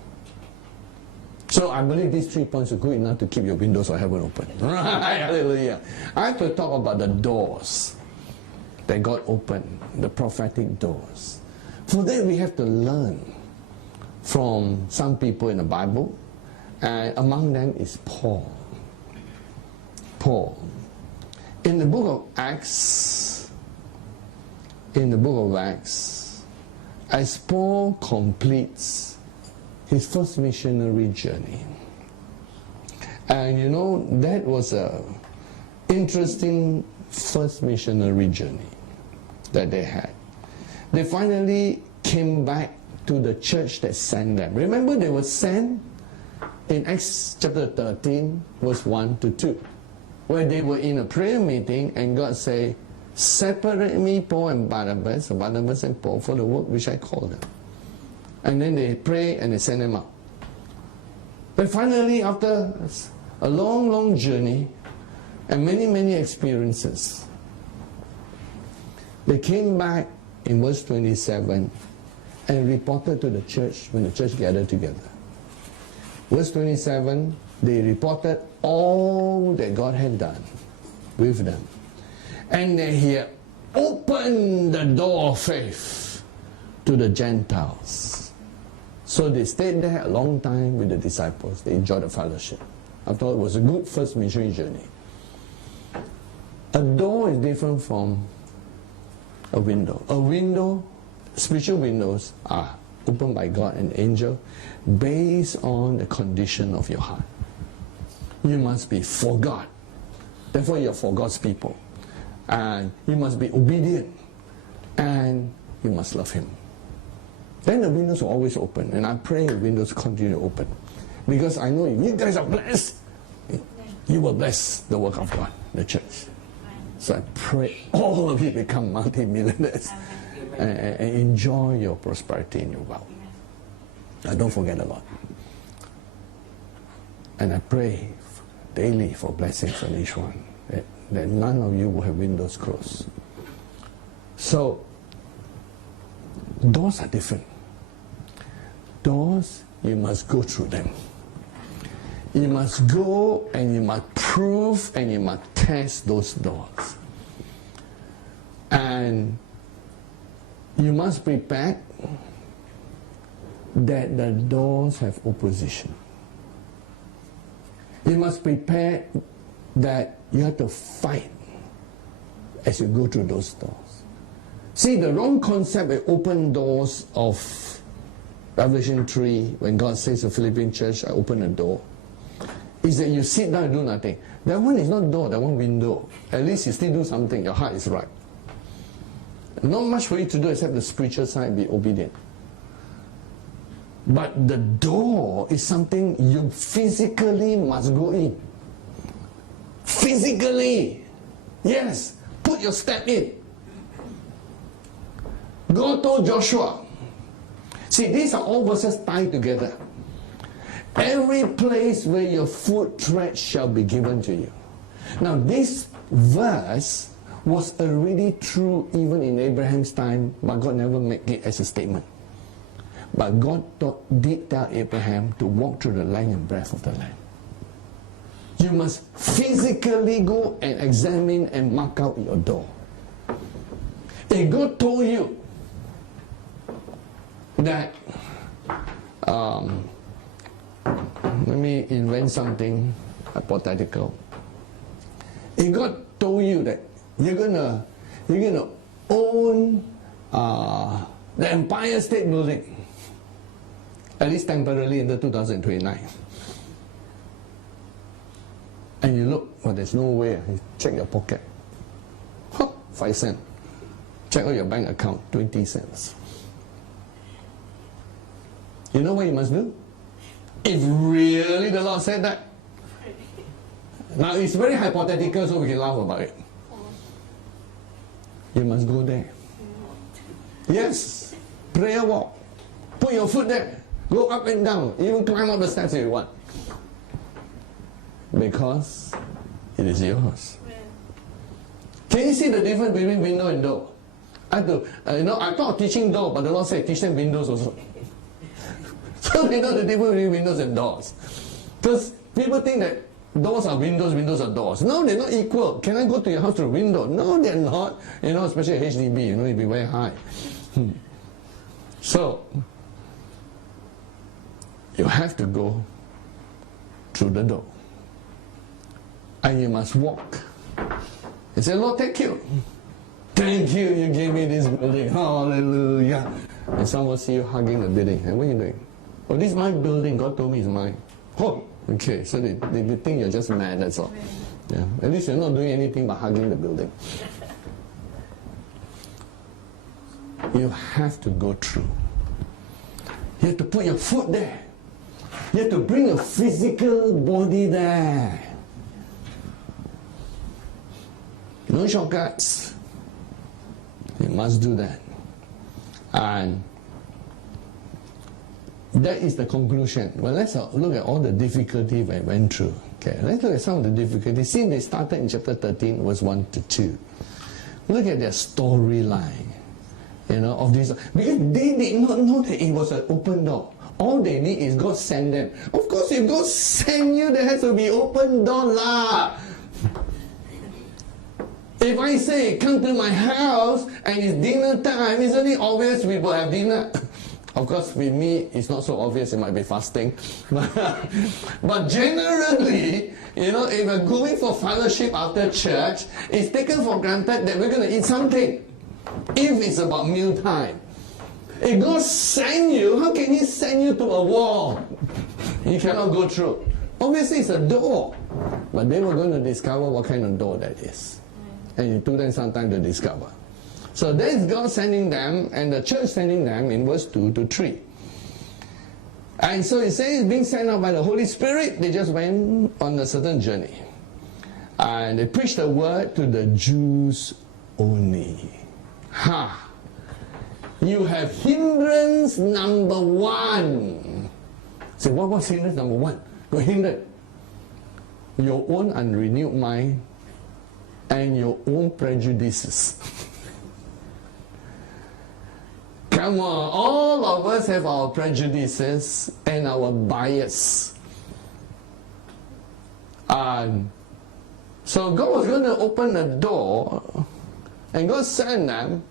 So I believe these 3 points are good enough to keep your windows of heaven open. Right? Hallelujah. I have to talk about the doors that God opened, the prophetic doors. For that we have to learn from some people in the Bible, and among them is Paul. Paul. In the book of Acts, as Paul completes his first missionary journey. And you know, that was a interesting first missionary journey that they had. They finally came back to the church that sent them. Remember, they were sent in Acts chapter 13, verse 1 to 2, where they were in a prayer meeting and God said, separate me, Paul and Barnabas, or Barnabas and Paul, for the work which I called them. And then they pray and they send them out. But finally, after a long, long journey and many, many experiences, they came back in verse 27 and reported to the church when the church gathered together. Verse 27, they reported all that God had done with them. And that He had opened the door of faith to the Gentiles. So they stayed there a long time with the disciples. They enjoyed the fellowship. After all, it was a good first missionary journey. A door is different from a window. A window, spiritual windows are opened by God and angel based on the condition of your heart. You must be for God. Therefore, you're for God's people. And you must be obedient. And you must love Him. Then the windows will always open. And I pray the windows continue to open. Because I know if you guys are blessed, you will bless the work of God, the church. So I pray all of you become multi-millionaires and enjoy your prosperity and your wealth. Now don't forget the Lord. And I pray daily for blessings on each one, that none of you will have windows closed. So, doors are different. Doors, you must go through them. You must go and you must prove and you must test those doors. And you must prepare that the doors have opposition. You must prepare that you have to fight as you go through those doors. See, the wrong concept of open doors of Revelation 3, when God says to the Philippine church, I open a door, is that you sit down and do nothing. That one is not door, that one window. At least you still do something, your heart is right. Not much for you to do except the spiritual side, be obedient. But the door is something you physically must go in. Physically. Yes. Put your step in. God told Joshua. See, these are all verses tied together. Every place where your foot treads shall be given to you. Now this verse was already true even in Abraham's time, but God never made it as a statement. But God did tell Abraham to walk through the length and breadth of the land. You must physically go and examine and mark out your door. If God told you that, let me invent something hypothetical. If God told you that you're gonna own the Empire State Building, at least temporarily until 2029. And you look, well, there's no way. You check your pocket. 5 cents. Check out your bank account, 20 cents. You know what you must do? If really the Lord said that. Now it's very hypothetical, so we can laugh about it. You must go there. Yes. Prayer walk. Put your foot there. Go up and down. Even climb up the steps if you want. Because it is yours. Can you see the difference between window and door? I thought of teaching door, but the Lord said teach them windows also. So they know the difference between windows and doors. Because people think that doors are windows, windows are doors. No, they're not equal. Can I go to your house through a window? No, they're not. You know, especially HDB, you know, it'll be very high. So, you have to go through the door. And you must walk. He said, Lord, thank you. Thank you, you gave me this building. Hallelujah. And someone will see you hugging the building. And what are you doing? Oh, this is my building. God told me it's mine. Oh, okay. So they think you're just mad, that's all. Yeah. At least you're not doing anything but hugging the building. You have to go through. You have to put your foot there. You have to bring a physical body there. No shortcuts. You must do that. And that is the conclusion. Well, let's look at all the difficulties I went through. Okay, let's look at some of the difficulties. See, they started in chapter 13, verse 1 to 2. Look at their storyline, of this. Because they did not know that it was an open door. All they need is God send them. Of course, if God send you, there has to be open door lah. If I say, come to my house and it's dinner time, isn't it obvious we will have dinner? Of course, with me, it's not so obvious, it might be fasting. But generally, if we're going for fellowship after church, it's taken for granted that we're going to eat something. If it's about meal time. If God send you, how can He send you to a wall? You cannot go through. Obviously, it's a door. But they were going to discover what kind of door that is. And it took them some time to discover. So there's God sending them, and the church sending them in verse 2 to 3. And so it says, being sent out by the Holy Spirit, they just went on a certain journey. And they preached the word to the Jews only. Ha! You have hindrance number 1. Say, what's hindrance number 1? You're hindered. Your own unrenewed mind and your own prejudices. Come on, all of us have our prejudices and our bias. So God was going to open the door, and God sent them,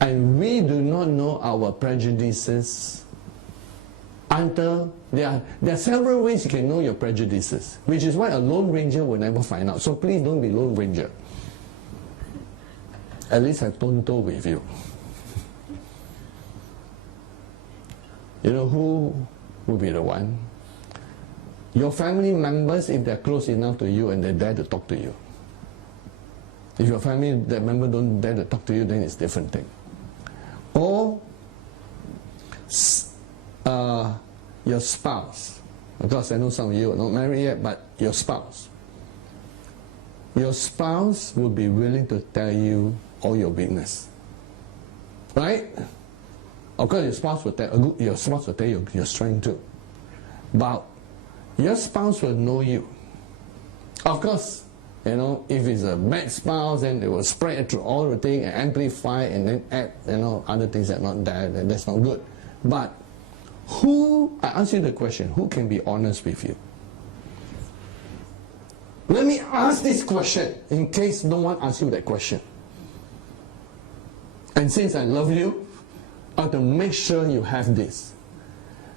and we do not know our prejudices until there are several ways you can know your prejudices, which is why a Lone Ranger will never find out. So please don't be Lone Ranger. At least have Tonto with you. You know who will be the one? Your family members, if they're close enough to you and they dare to talk to you. If your family member don't dare to talk to you, then it's a different thing. Or your spouse. Of course, I know some of you are not married yet, but your spouse. Your spouse will be willing to tell you all your weakness. Right? Of course, your spouse will tell you your strength too. But your spouse will know you. Of course, if it's a bad spouse, then they will spread through all the thing and amplify and then add, other things that are not there, and that's not good. But I ask you the question, who can be honest with you? Let me ask this question in case no one asks you that question. And since I love you, I have to make sure you have this.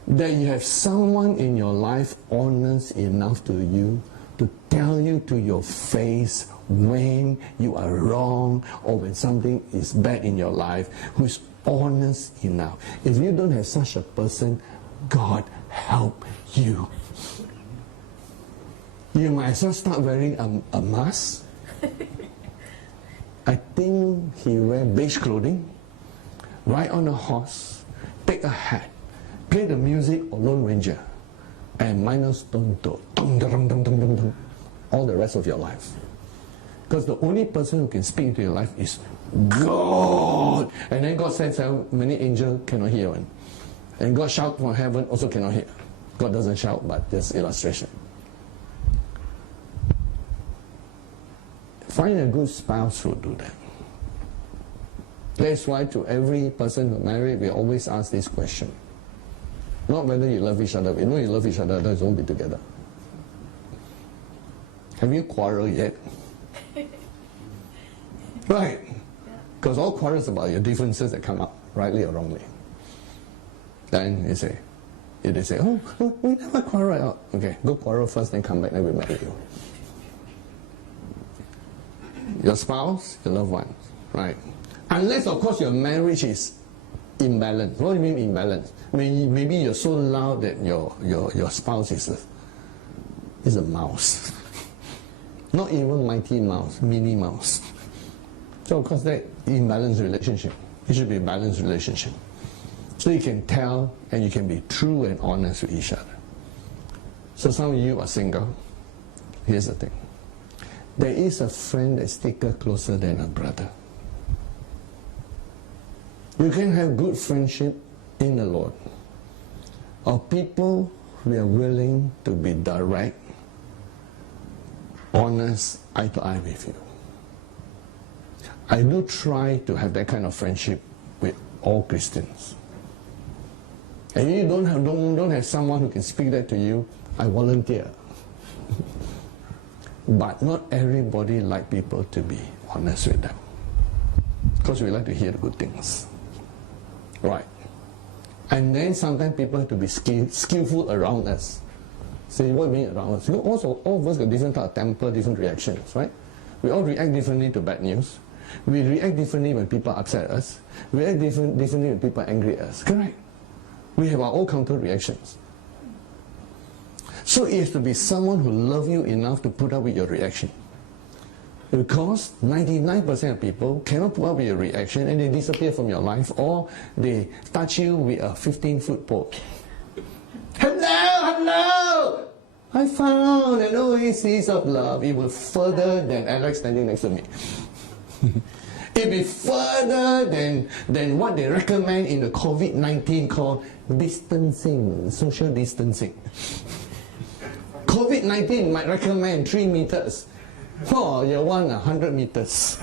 That you have someone in your life honest enough to you to tell you to your face when you are wrong or when something is bad in your life, who is honest enough. If you don't have such a person, God help you. You might as well start wearing a mask. I think he wear beige clothing, ride on a horse, take a hat, play the music of Lone Ranger, and minus tonto, all the rest of your life. Because the only person who can speak into your life is God. And then God says how many angels cannot hear one. And God shout from heaven also cannot hear. God doesn't shout, but just illustration. Find a good spouse who will do that. That's why to every person who married, we always ask this question. Not whether you love each other. If you know you love each other, otherwise don't be together. Have you quarreled yet? Right. Because all quarrels about your differences that come up, rightly or wrongly. Then you say, if they say, oh, we never quarrel. Oh, okay, go quarrel first, then come back, then we marry you. Your spouse, your loved ones, right? Unless, of course, your marriage is imbalance. What do you mean imbalance? Maybe you're so loud that your spouse is a mouse. Not even mighty mouse, mini mouse. So of course that imbalanced relationship. It should be a balanced relationship. So you can tell and you can be true and honest with each other. So some of you are single. Here's the thing. There is a friend that sticks closer than a brother. You can have good friendship in the Lord, or people who are willing to be direct, honest, eye to eye with you. I do try to have that kind of friendship with all Christians. And you don't have someone who can speak that to you, I volunteer. But not everybody like people to be honest with them, because we like to hear the good things. Right. And then sometimes people have to be skillful around us. Say, what do you mean around us? You know, also, all of us got different type of temper, different reactions, right? We all react differently to bad news. We react differently when people upset us. We react differently when people angry at us. Correct? We have our own counter reactions. So it has to be someone who loves you enough to put up with your reaction. Because 99% of people cannot put up with your reaction and they disappear from your life, or they touch you with a 15-foot pole. Hello! I found an oasis of love. It will further than Alex standing next to me. It will be further than what they recommend in the COVID-19 called distancing, social distancing. COVID-19 might recommend 3 meters. Oh, you want 100 meters.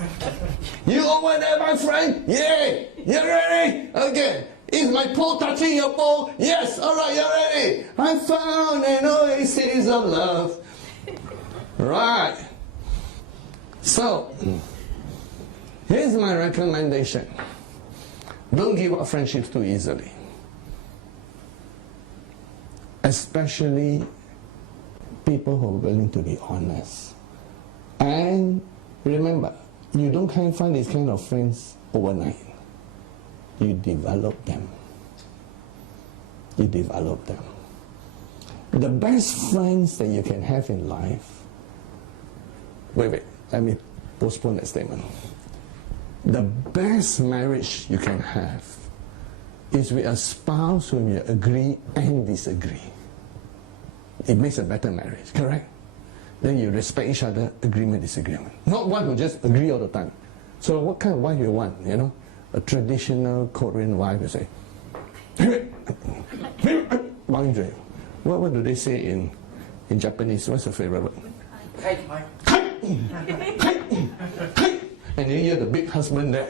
You over there, my friend? Yeah! You ready? Okay. Is my pole touching your pole? Yes! Alright, you're ready. I found an oasis of love. Right. So, here's my recommendation. Don't give up friendships too easily. Especially people who are willing to be honest. And remember, you can't find these kind of friends overnight. You develop them. You develop them. The best friends that you can have in life. Wait, let me postpone that statement. The best marriage you can have is with a spouse whom you agree and disagree. It makes a better marriage, correct? Then you respect each other, agreement, disagreement. Not one who just agree all the time. So what kind of wife you want, you know? A traditional Korean wife, you say, what do they say in Japanese? What's your favorite word? And you hear the big husband there,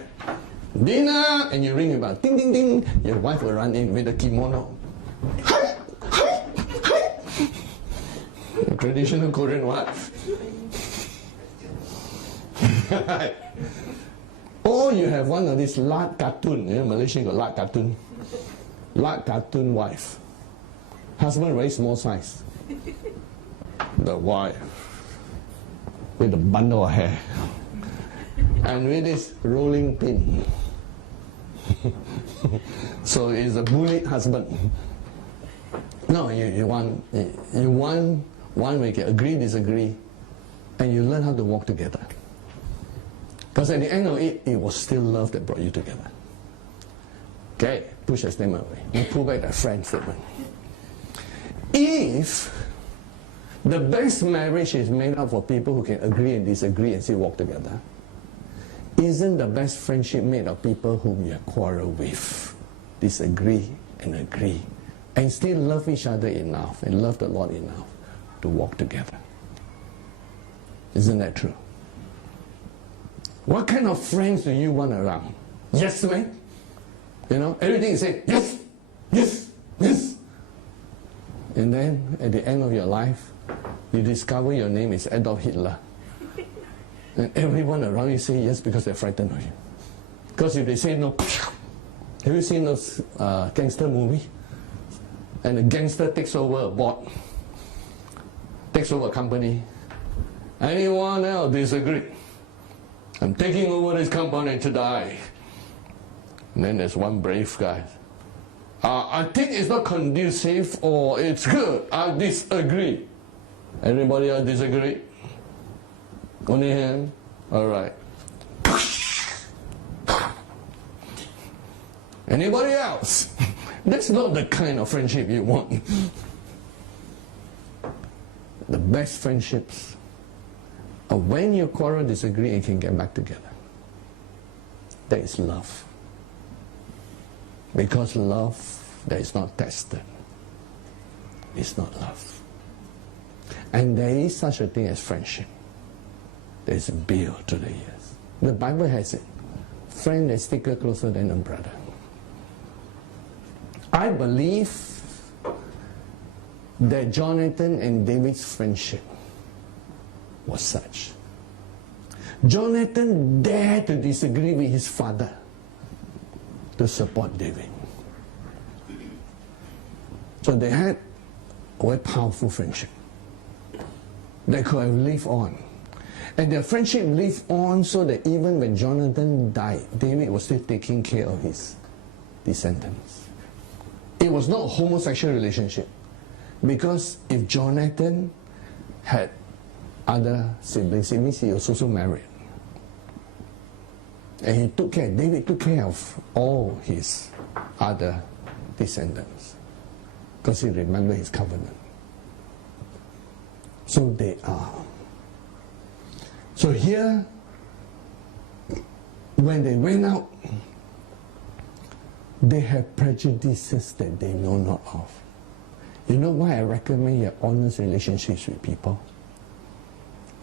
dinner, and you ring a bell, ding, ding, ding. Your wife will run in with a kimono. A traditional Korean wife. Or you have one of these lat cartoon, you know, Malaysia got lat cartoon. Lat cartoon wife. Husband very small size. The wife with a bundle of hair. And with this rolling pin. So it's a bullied husband. No, you want one where you can agree, disagree, and you learn how to walk together. Because at the end of it, it was still love that brought you together. Okay, push that statement away. You pull back that friend statement. If the best marriage is made up for people who can agree and disagree and still walk together, isn't the best friendship made of people whom you quarrel with, disagree and agree, and still love each other enough and love the Lord enough to walk together? Isn't that true? What kind of friends do you want around? Yes, man. You know, everything you say, yes, yes, yes. And then at the end of your life, you discover your name is Adolf Hitler. And everyone around you say yes because they're frightened of you. Because if they say no, have you seen those gangster movie? And the gangster takes over a board, takes over a company. Anyone else disagree? I'm taking over this company to die. And then there's one brave guy. I think it's not conducive or it's good. I disagree. Everybody else disagree? Only him? Alright. Anybody else? That's not the kind of friendship you want. The best friendships are when you quarrel, disagree, and can get back together. That is love. Because love that is not tested is not love. And there is such a thing as friendship. There is built to the years. The Bible has it. Friend is sticker closer than a brother. I believe that Jonathan and David's friendship was such. Jonathan dared to disagree with his father to support David. So they had a very powerful friendship that could have lived on. And their friendship lived on so that even when Jonathan died, David was still taking care of his descendants. It was not a homosexual relationship. Because if Jonathan had other siblings, it means he was also married. And he took care, David took care of all his other descendants. Because he remembered his covenant. So they are. So here, when they went out, they have prejudices that they know not of. You know why I recommend your honest relationships with people?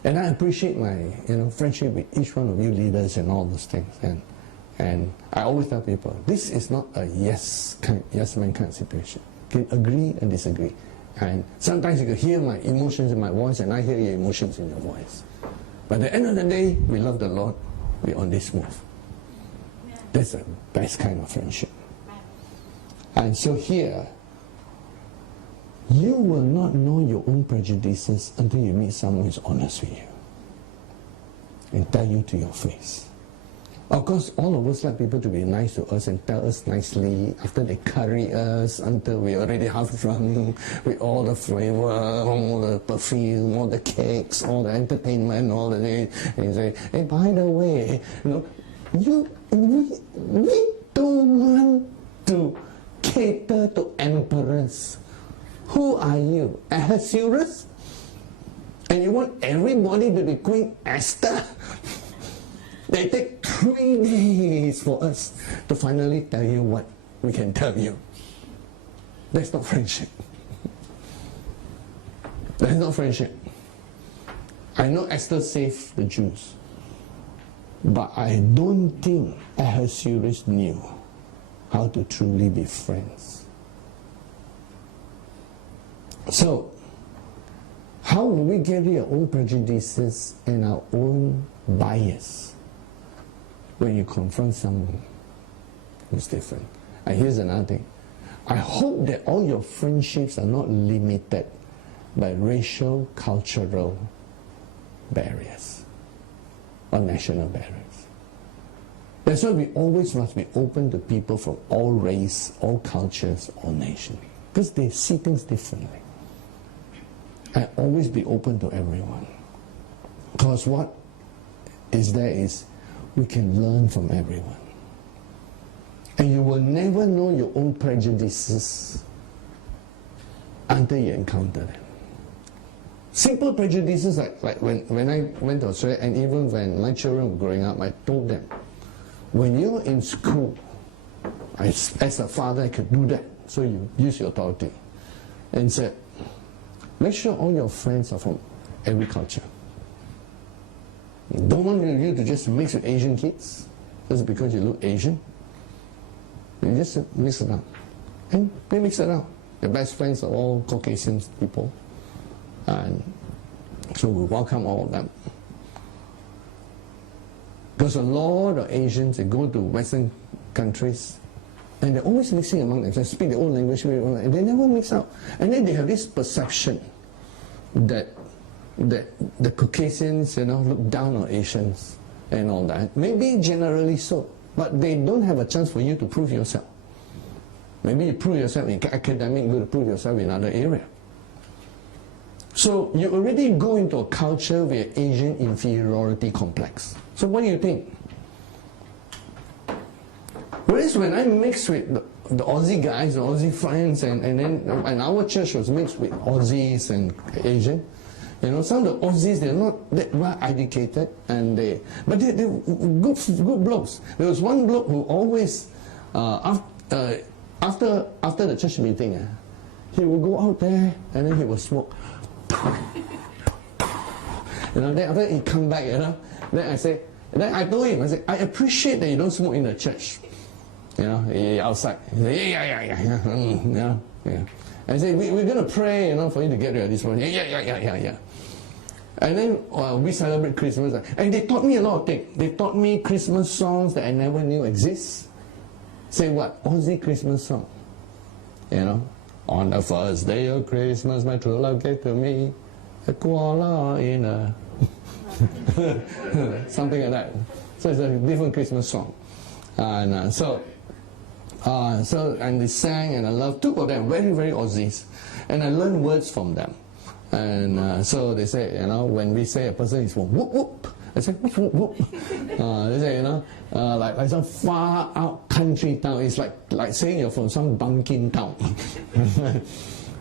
And I appreciate my friendship with each one of you leaders and all those things. And I always tell people, this is not a yes man kind of situation. You can agree and disagree. And sometimes you can hear my emotions in my voice and I hear your emotions in your voice. But at the end of the day, we love the Lord. We're on this move. That's the best kind of friendship. And so here, you will not know your own prejudices until you meet someone who's honest with you and tell you to your face. Of course, all of us like people to be nice to us and tell us nicely after they curry us until we're already half drunk with all the flavor, all the perfume, all the cakes, all the entertainment, all the things. And you say, hey, by the way, we don't want to cater to emperors. Who are you? Ahasuerus? And you want everybody to be Queen Esther? They take 3 days for us to finally tell you what we can tell you. That's not friendship. That's not friendship. I know Esther saved the Jews, but I don't think Ahasuerus knew how to truly be friends. So, how will we get rid of our own prejudices and our own bias when you confront someone who's different? And here's another thing. I hope that all your friendships are not limited by racial, cultural barriers or national barriers. That's why we always must be open to people from all race, all cultures, all nations, because they see things differently. And always be open to everyone. Because what is there is we can learn from everyone. And you will never know your own prejudices until you encounter them. Simple prejudices like when I went to Australia, and even when my children were growing up, I told them, when you're in school, as a father I could do that. So you use your authority and said, make sure all your friends are from every culture. Don't want you to just mix with Asian kids just because you look Asian. You just mix it up. And they mix it up. The best friends are all Caucasian people. And so we welcome all of them. Because a lot of Asians, they go to Western countries and they're always mixing among themselves, speak their own language, and they never mix out. And then they have this perception that the Caucasians, look down on Asians and all that. Maybe generally so. but they don't have a chance for you to prove yourself. Maybe you prove yourself in academic, you prove yourself in other area. So you already go into a culture with Asian inferiority complex. So what do you think? Whereas when I mix with the Aussie guys, the Aussie friends, and our church was mixed with Aussies and Asian, you know, some of the Aussies, they're not that well educated, but they're good blokes. There was one bloke who always, after the church meeting, he would go out there and then he would smoke. You know, then after he come back, you know, then I told him, I said, I appreciate that you don't smoke in the church. You know, outside. He said, yeah. And I said, we're going to pray, you know, for you to get rid of this one. Yeah. And then we celebrate Christmas. And they taught me a lot of things. They taught me Christmas songs that I never knew exist. Say what? Aussie Christmas song. You know, on the first day of Christmas, my true love gave to me a koala in a... something like that. So it's a different Christmas song. And so they sang, and I loved two of them, very, very Aussies. And I learned words from them. And so they say, you know, when we say a person is whoop, whoop, I say, whoop, whoop, whoop. They say, you know, like some far out country town. It's like saying you're from some bunking town.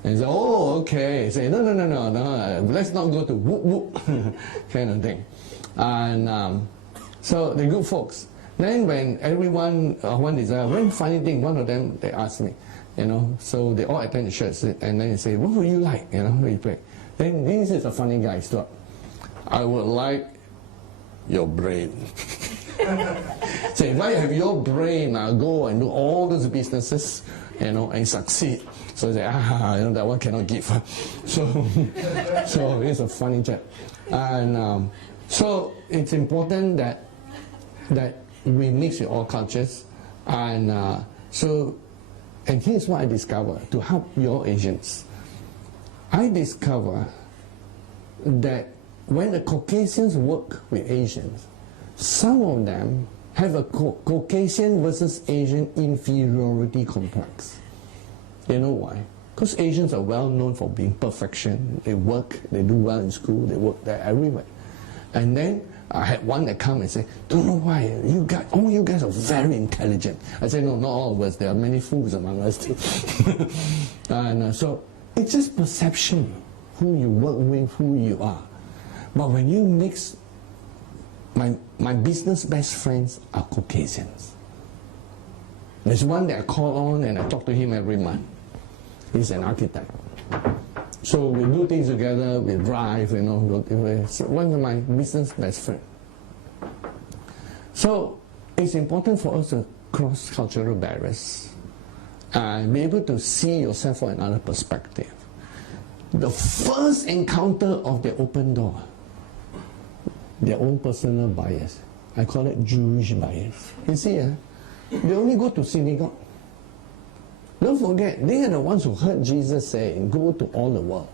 And say, oh, okay. Say, no, let's not go to whoop, whoop, kind of thing. And so they're good folks. Then when everyone, one funny thing, one of them, they asked me, you know, so they all attend the church, and then they say, what would you like, you know, we pray. Then this is a funny guy, stop. I would like your brain. So if I have your brain, I'll go and do all those businesses, you know, and succeed. So they say, you know, that one cannot give. So it's a funny chat. And so it's important that we mix with all cultures. And and here's what I discovered to help your Asians. I discover that when the Caucasians work with Asians, some of them have a Caucasian versus Asian inferiority complex. You know why? Because Asians are well known for being perfection. They work, they do well in school, they work there everywhere. And then I had one that come and say, don't know why, all you guys are very intelligent. I said, no, not all of us, there are many fools among us too. And so it's just perception, who you work with, who you are. But when you mix, my business best friends are Caucasians. There's one that I call on and I talk to him every month. He's an architect. So we do things together, we drive, you know, one of my business best friends. So it's important for us to cross cultural barriers and be able to see yourself from another perspective. The first encounter of the open door, their own personal bias. I call it Jewish bias. You see, they only go to synagogue. Don't forget, they are the ones who heard Jesus say, go to all the world.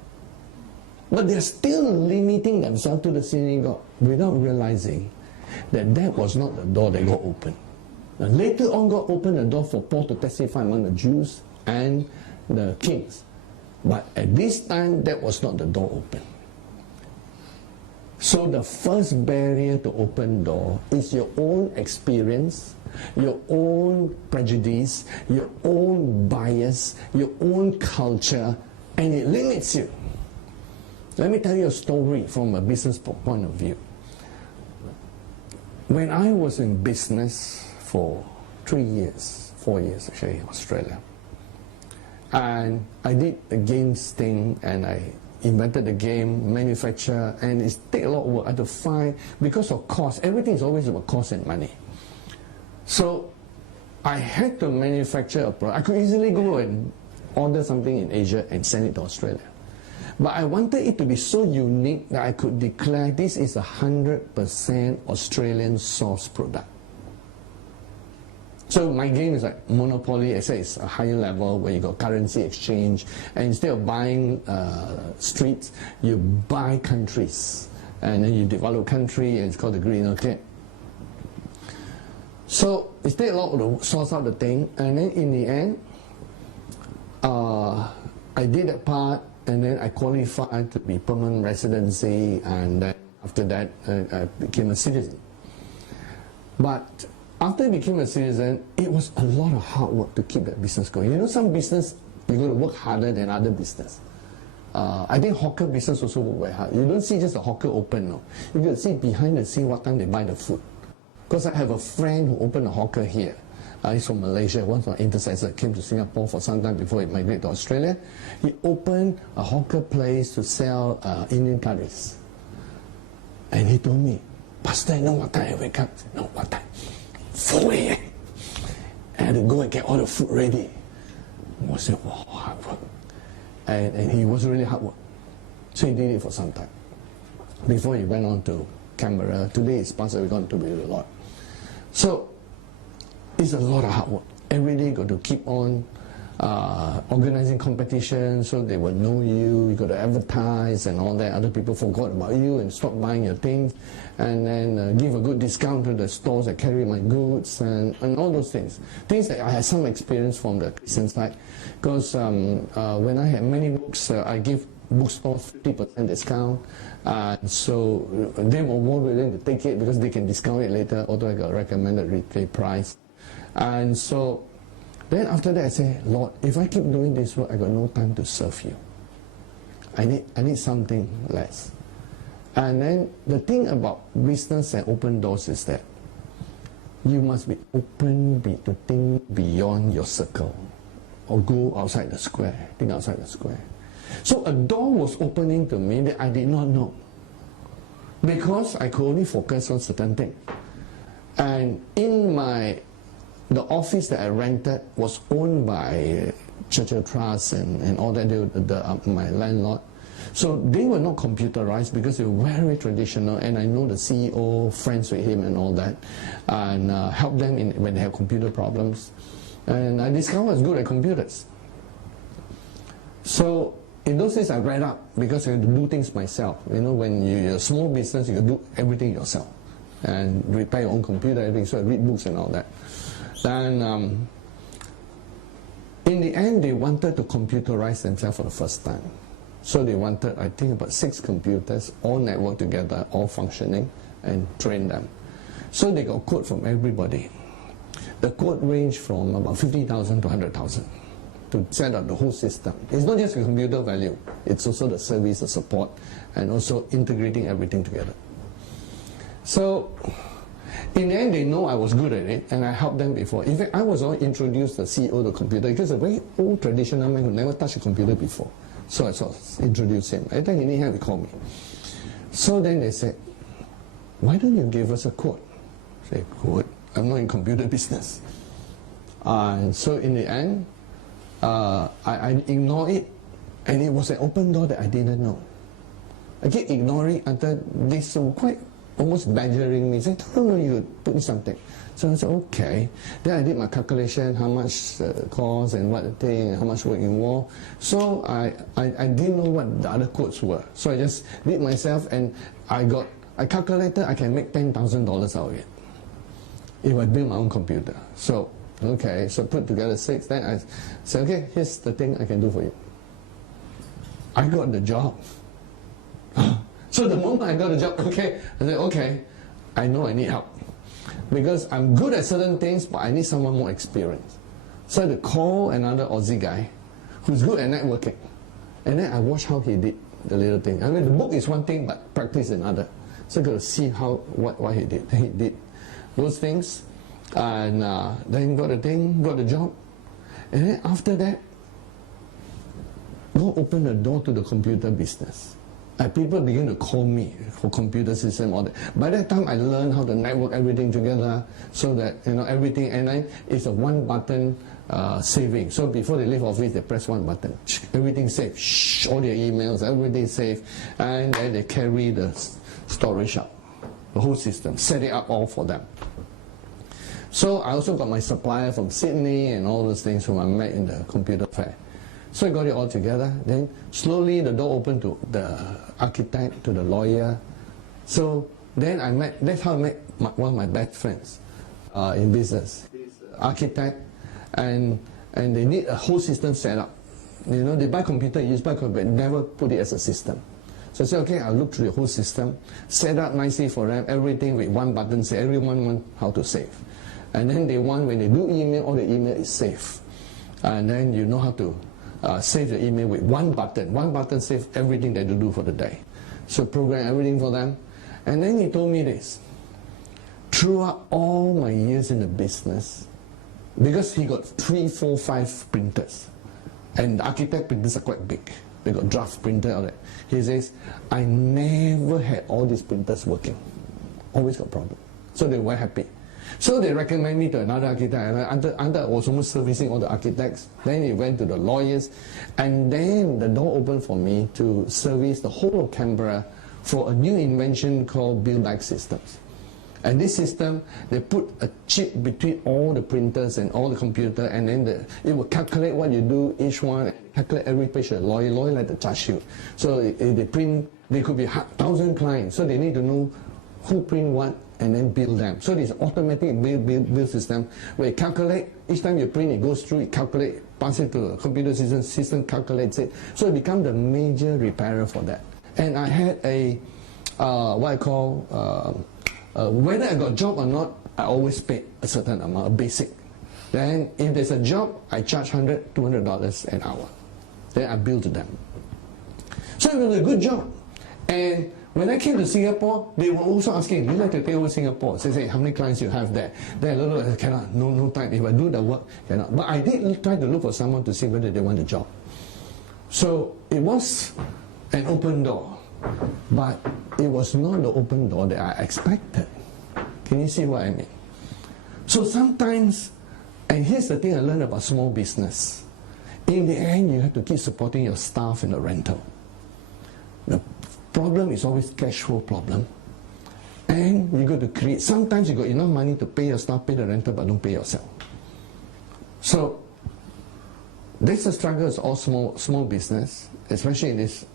But they're still limiting themselves to the synagogue without realizing that that was not the door that got opened. And later on God opened the door for Paul to testify among the Jews and the kings. But at this time, that was not the door open. So the first barrier to open door is your own experience, your own prejudice, your own bias, your own culture, and it limits you. Let me tell you a story from a business point of view. When I was in business for 4 years actually in Australia, and I did the games thing, and I invented the game, manufacture, and it takes a lot of work. I had to find, because of cost, everything is always about cost and money. So I had to manufacture a product. I could easily go and order something in Asia and send it to Australia. But I wanted it to be so unique that I could declare this is a 100% Australian source product. So my game is like Monopoly, I say it's a higher level where you got currency exchange, and instead of buying streets, you buy countries, and then you develop a country, and it's called the green, okay? So it takes a lot to source out the thing, and then in the end, I did that part, and then I qualified to be permanent residency, and then after that, I became a citizen. But after I became a citizen, it was a lot of hard work to keep that business going. You know, some business, you got to work harder than other business. I think hawker business also work very hard. You don't see just a hawker open, no. You got to see behind the scene what time they buy the food. Because I have a friend who opened a hawker here. He's from Malaysia, once my intercessor came to Singapore for some time before he migrated to Australia. He opened a hawker place to sell Indian curries. And he told me, Pastor, you know what time I wake up? No, what time? 4 a.m. I had to go and get all the food ready. I said, wow, hard work. And he was really hard work. So he did it for some time. Before he went on to Canberra. Today his pastor, we're going to be with the Lord. So, it's a lot of hard work. Every day you got to keep on organizing competitions so they will know you. You got to advertise and all that. Other people forgot about you and stop buying your things. And then give a good discount to the stores that carry my goods and all those things. Things that I had some experience from the Christian side. Because when I had many books, I give bookstores 50% discount. So they were more willing to take it because they can discount it later, although I got recommended retail price. And so then after that I say, Lord, if I keep doing this work, I got no time to serve you. I need something less. And then the thing about business and open doors is that you must be open to think beyond your circle or go outside the square, think outside the square. So a door was opening to me that I did not know because I could only focus on certain things. And in the office that I rented was owned by Churchill Trust and all that, my landlord. So they were not computerized because they were very traditional, and I know the CEO, friends with him and all that, and help them when they have computer problems. And I discovered I was good at computers. So in those days I read up because I had to do things myself. You know, when you're a small business, you can do everything yourself and repair your own computer, everything. So I read books and all that. Then in the end, they wanted to computerize themselves for the first time. So they wanted, I think, about 6 computers, all networked together, all functioning, and train them. So they got quote from everybody. The quote ranged from about 50,000 to 100,000 to set up the whole system. It's not just the computer value, it's also the service, the support, and also integrating everything together. So in the end, they know I was good at it, and I helped them before. In fact, I was the one introduced the CEO to computer because a very old traditional man who never touched a computer before. So I sort of introduced him. Every time he needed help, he called me. So then they said, why don't you give us a quote? I said, quote? I'm not in computer business. And so in the end, I ignored it, and it was an open door that I didn't know. I kept ignoring until they were quite almost badgering me, saying, no, you put me something. So I said, okay. Then I did my calculation, how much cost and what the thing, how much work involved. So I didn't know what the other quotes were. So I just did myself, and I calculated I can make $10,000 out of it if I build my own computer. So, okay, so put together 6, then I said, okay, here's the thing I can do for you. I got the job. So the moment I got the job, okay, I said, okay, I know I need help. Because I'm good at certain things, but I need someone more experienced. So I had to call another Aussie guy who's good at networking. And then I watched how he did the little thing. I mean, the book is one thing, but practice is another. So I got to see what he did. He did those things, and then got the thing, got the job. And then after that, God opened the door to the computer business. And people began to call me for computer system, all that. By that time, I learned how to network everything together so that, everything, and then it's a one-button saving. So before they leave office, they press one button. Everything's safe. All their emails, everything's safe. And then they carry the storage up, the whole system, set it up all for them. So I also got my supplier from Sydney and all those things whom I met in the computer fair. So I got it all together. Then slowly the door opened to the architect, to the lawyer. So then that's how I met one of my best friends, in business, architect, and they need a whole system set up. You know, they buy computer, use by computer, but never put it as a system. So I say, okay, I'll look through the whole system, set up nicely for them, everything with one button, say everyone wants how to save. And then they want, when they do email, all the email is saved. And then you know how to save the email with one button. One button saves everything that you do for the day. So program everything for them. And then he told me this. Throughout all my years in the business, because he got 3, 4, 5 printers, and the architect printers are quite big. They got draft printer, all that. He says, I never had all these printers working. Always got problem. So they were happy. So they recommend me to another architect, and I was almost servicing all the architects. Then he went to the lawyers, and then the door opened for me to service the whole of Canberra for a new invention called build back systems. And this system, they put a chip between all the printers and all the computer, and then it will calculate what you do, each one, calculate every page. A lawyer like to charge you. So they print, they could be 1,000 clients, so they need to know who print what and then build them. So this automatic build system where it calculate, each time you print it goes through, it calculate, pass it to a computer system calculates it. So it becomes the major repairer for that. And I had a, what I call, whether I got job or not, I always paid a certain amount, a basic. Then if there's a job, I charge $100, $200 an hour. Then I bill to them. So it was a good job. And when I came to Singapore, they were also asking, do you like to take over Singapore? So they say, how many clients you have there? Then I cannot, no time. If I do the work, cannot. But I did try to look for someone to see whether they want a job. So it was an open door. But it was not the open door that I expected. Can you see what I mean? So sometimes, and here's the thing I learned about small business. In the end, you have to keep supporting your staff in the rental. The problem is always cash flow problem. And you got to create, sometimes you got enough money to pay your staff, pay the rental, but don't pay yourself. So, that's the struggle of all small business, especially in this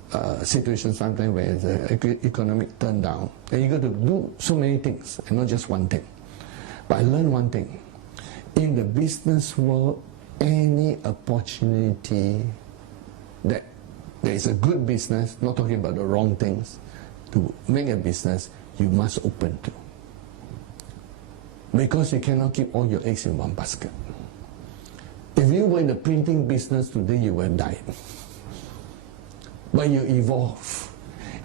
situation sometimes where the economic turn down. And you got to do so many things, and not just one thing. But I learned one thing. In the business world, any opportunity that there is a good business, not talking about the wrong things, to make a business, you must open to. Because you cannot keep all your eggs in one basket. If you were in the printing business today, you would have died. But you evolve.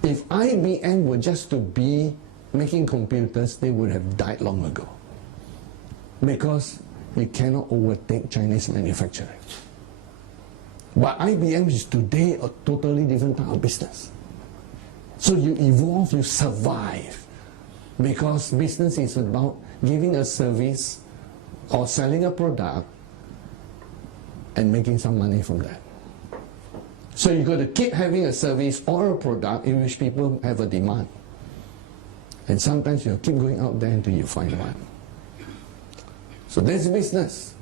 If IBM were just to be making computers, they would have died long ago. Because you cannot overtake Chinese manufacturing. But IBM is today a totally different type of business. So you evolve, you survive. Because business is about giving a service or selling a product and making some money from that. So you got to keep having a service or a product in which people have a demand. And sometimes you keep going out there until you find one. So that's business.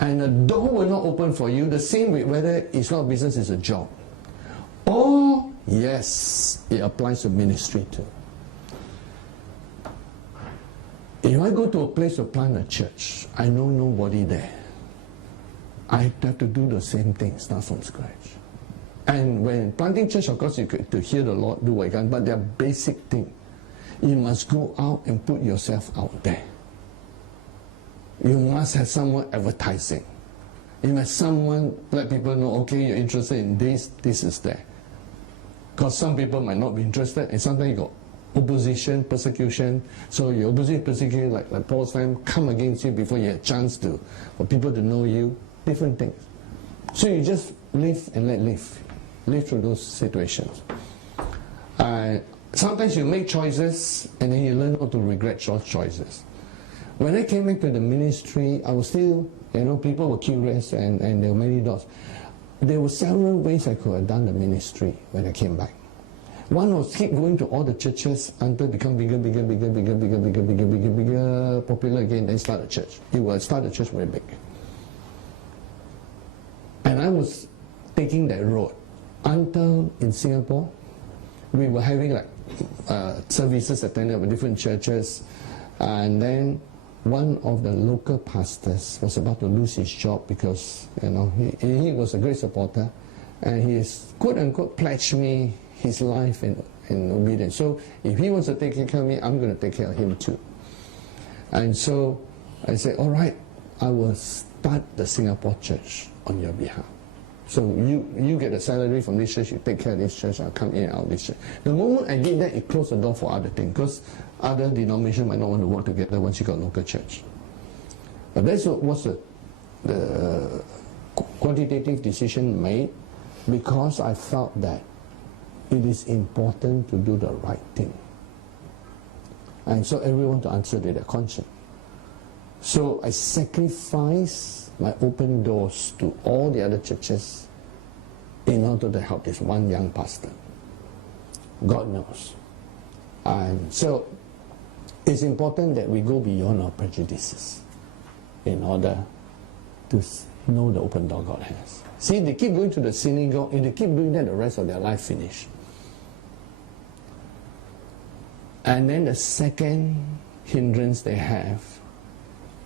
And the door will not open for you, the same with whether it's not business, it's a job. Or, yes, it applies to ministry too. If I go to a place to plant a church, I know nobody there. I have to do the same thing, start from scratch. And when planting church, of course, you get to hear the Lord do what you can, but there are basic things. You must go out and put yourself out there. You must have someone advertising. You must someone let people know, okay, you're interested in this, this is there. Because some people might not be interested, and sometimes you got opposition, persecution. So your opposition, persecution, like Paul's time, come against you before you have a chance to, for people to know you, different things. So you just live and let live. Live through those situations. Sometimes you make choices, and then you learn not to regret those choices. When I came back to the ministry, I was still, people were curious and there were many doors. There were several ways I could have done the ministry when I came back. One was keep going to all the churches until it become bigger, popular again, then start a church. It will start a church very big. And I was taking that road until in Singapore, we were having services attended with different churches, and then one of the local pastors was about to lose his job because, you know, he was a great supporter, and he is, quote unquote, pledged me his life in obedience. So if he wants to take care of me, I'm going to take care of him too. And so I said, all right, I will start the Singapore church on your behalf. So you get a salary from this church, you take care of this church, I'll come in and out of this church. The moment I did that, it closed the door for other things, because other denominations might not want to work together once you got a local church. But that's what was the quantitative decision made, because I felt that it is important to do the right thing. And so everyone to answer to their conscience. So I sacrificed my open doors to all the other churches in order to help this one young pastor. God knows. And so it's important that we go beyond our prejudices in order to know the open door God has. See, they keep going to the synagogue, and they keep doing that, the rest of their life finish. And then the second hindrance they have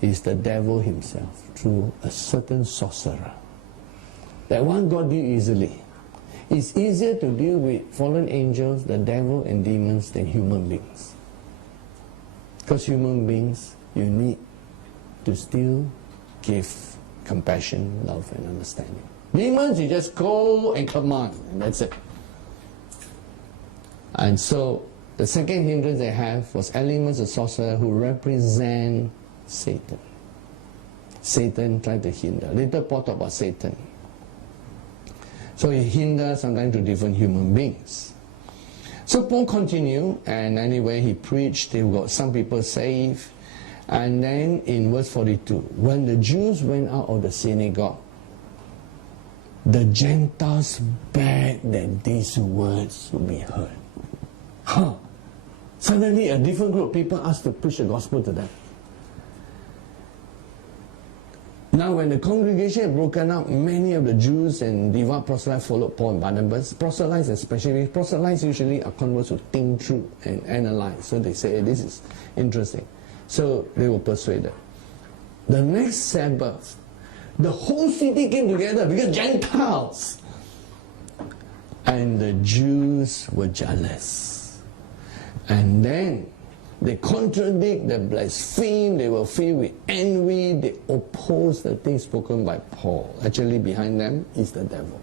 is the devil himself, through a certain sorcerer. That one God deal easily. It's easier to deal with fallen angels, the devil and demons than human beings. Because human beings, you need to still give compassion, love and understanding. Demons, you just go and command, and that's it. And so the second hindrance they have was elements of sorcerer who represent Satan. Satan tried to hinder. Later Paul talked about Satan. So he hinders sometimes to different human beings. So Paul continued, and anyway he preached, he got some people saved. And then in verse 42, when the Jews went out of the synagogue, the Gentiles begged that these words would be heard. Suddenly a different group of people asked to preach the gospel to them. Now when the congregation had broken up, many of the Jews and devout proselytes followed Paul and Barnabas. Proselytes especially, proselytes usually are converts who think through and analyze. So they say, hey, this is interesting. So they were persuaded. The next Sabbath, the whole city came together because Gentiles. And the Jews were jealous. And then they contradict, they blaspheme, they were filled with envy, they oppose the things spoken by Paul. Actually behind them is the devil.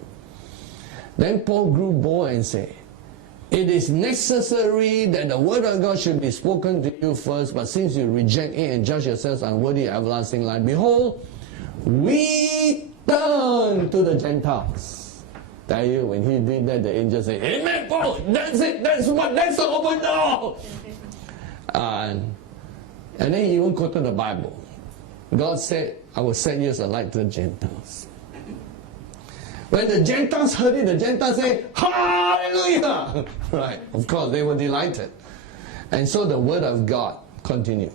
Then Paul grew bold and said, it is necessary that the word of God should be spoken to you first, but since you reject it and judge yourselves unworthy of everlasting life, behold, we turn to the Gentiles. Tell you, when he did that, the angel said, amen, Paul, that's it, that's the open door. And then he even quoted the Bible. God said, I will set you as a light to the Gentiles. When the Gentiles heard it, the Gentiles said, hallelujah! Right, of course, they were delighted. And so the word of God continued.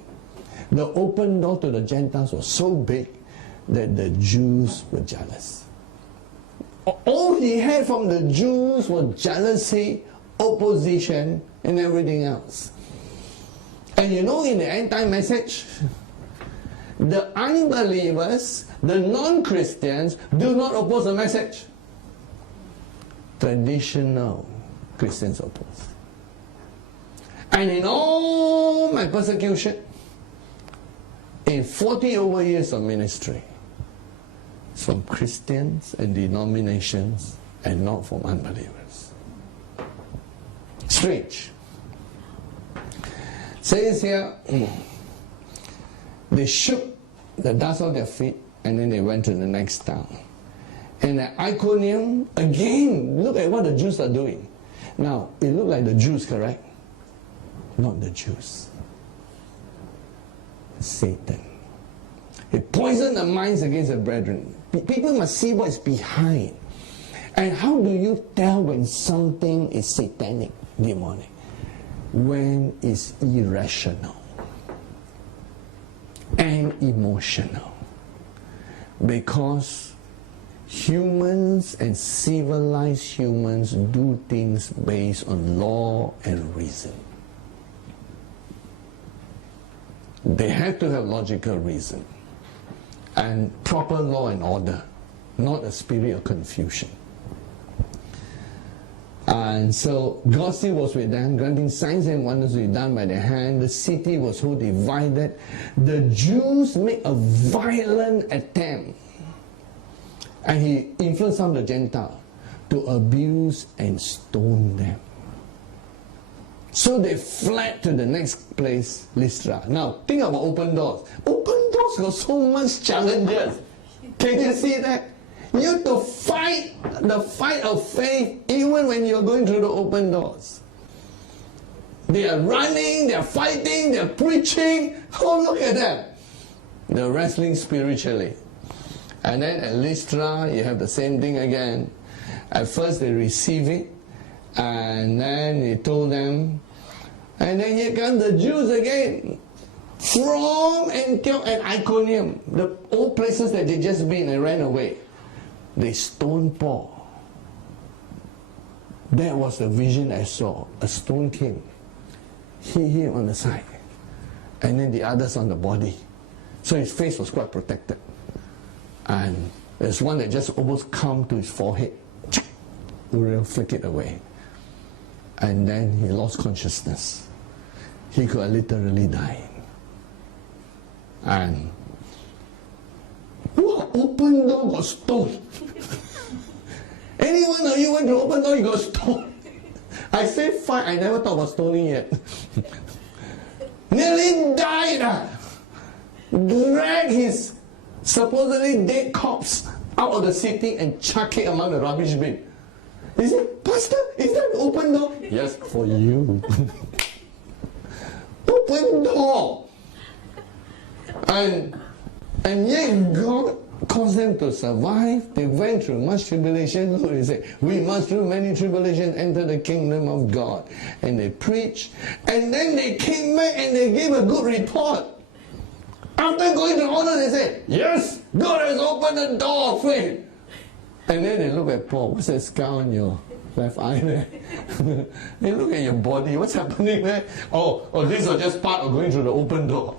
The open door to the Gentiles was so big that the Jews were jealous. All he had from the Jews was jealousy, opposition, and everything else. And you know, in the end time message, the unbelievers, the non-Christians, do not oppose the message. Traditional Christians oppose. And in all my persecution, in 40 over years of ministry, it's from Christians and denominations and not from unbelievers. Strange. Says here, they shook the dust off their feet and then they went to the next town. And at Iconium, again, look at what the Jews are doing. Now, it looked like the Jews, correct? Not the Jews. Satan. He poisoned the minds against the brethren. People must see what's behind. And how do you tell when something is satanic, demonic? When it's irrational and emotional. Because humans and civilized humans do things based on law and reason. They have to have logical reason and proper law and order, not a spirit of confusion. And so God still was with them, granting signs and wonders to be done by their hand. The city was so divided. The Jews made a violent attempt, and he influenced some of the Gentiles to abuse and stone them. So they fled to the next place, Lystra. Now think about open doors. Open doors got so much challenges. Can you see that? You have to fight the fight of faith even when you're going through the open doors. They are running, they are fighting, they are preaching. Oh, look at them. They're wrestling spiritually. And then at Lystra, you have the same thing again. At first they receive it, and then he told them, and then here come the Jews again from Antioch and Iconium, the old places that they just been and ran away. They stoned Paul. That was the vision I saw. A stone came, hit him on the side, and then the others on the body. So his face was quite protected. And there's one that just almost come to his forehead. Uriel flick it away. And then he lost consciousness. He could literally die. And open door got stoned. Anyone of you went to open door, you got stoned. I say fight, I never thought about stoning yet. Nearly died. Drag his supposedly dead corpse out of the city and chuck it among the rubbish bin. He said, Pastor, is that an open door? Yes, for you. Open door. And yet God caused them to survive. They went through much tribulation. Look, he said, we must through many tribulations enter the kingdom of God. And they preached. And then they came back and they gave a good report. After going to order, they said, yes, God has opened the door of faith. And then they look at Paul. What's that scar on your left eye there? They look at your body. What's happening there? Oh, these are just part of going through the open door.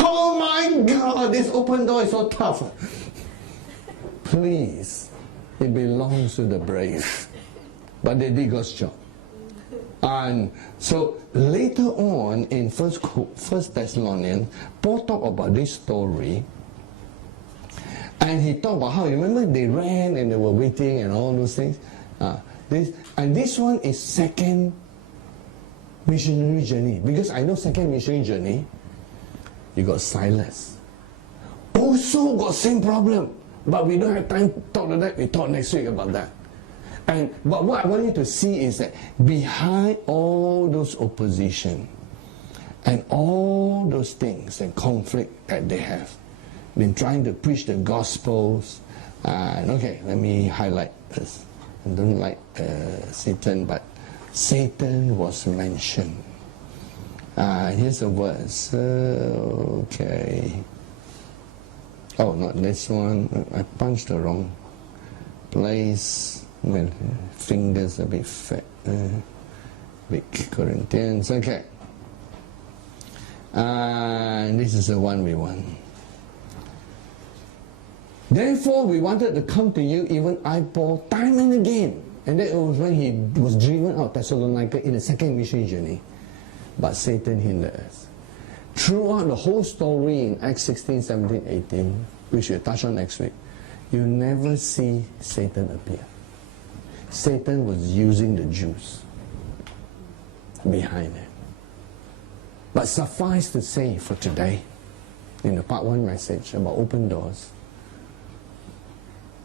Oh my God, this open door is so tough. Please, it belongs to the brave. But they did God's job. And so later on in First Thessalonians, Paul talked about this story. And he talked about how, remember, they ran and they were waiting and all those things. This one is second missionary journey. Because I know second missionary journey, you got Silas. Also got same problem. But we don't have time to talk about that. We talk next week about that. But what I want you to see is that behind all those opposition and all those things and conflict that they have, been trying to preach the Gospels. And okay, let me highlight this. I don't like Satan, but Satan was mentioned. Here's a verse. Okay. Oh, not this one. I punched the wrong place. Well, fingers a bit fat. Big Corinthians. Okay. And this is the one we want. Therefore, we wanted to come to you, even I, Paul, time and again. And that was when he was driven out of Thessalonica in the second mission journey. But Satan hindered us. Throughout the whole story in Acts 16, 17, 18, which we'll touch on next week, you never see Satan appear. Satan was using the Jews behind it. But suffice to say for today, in the part 1 message about open doors,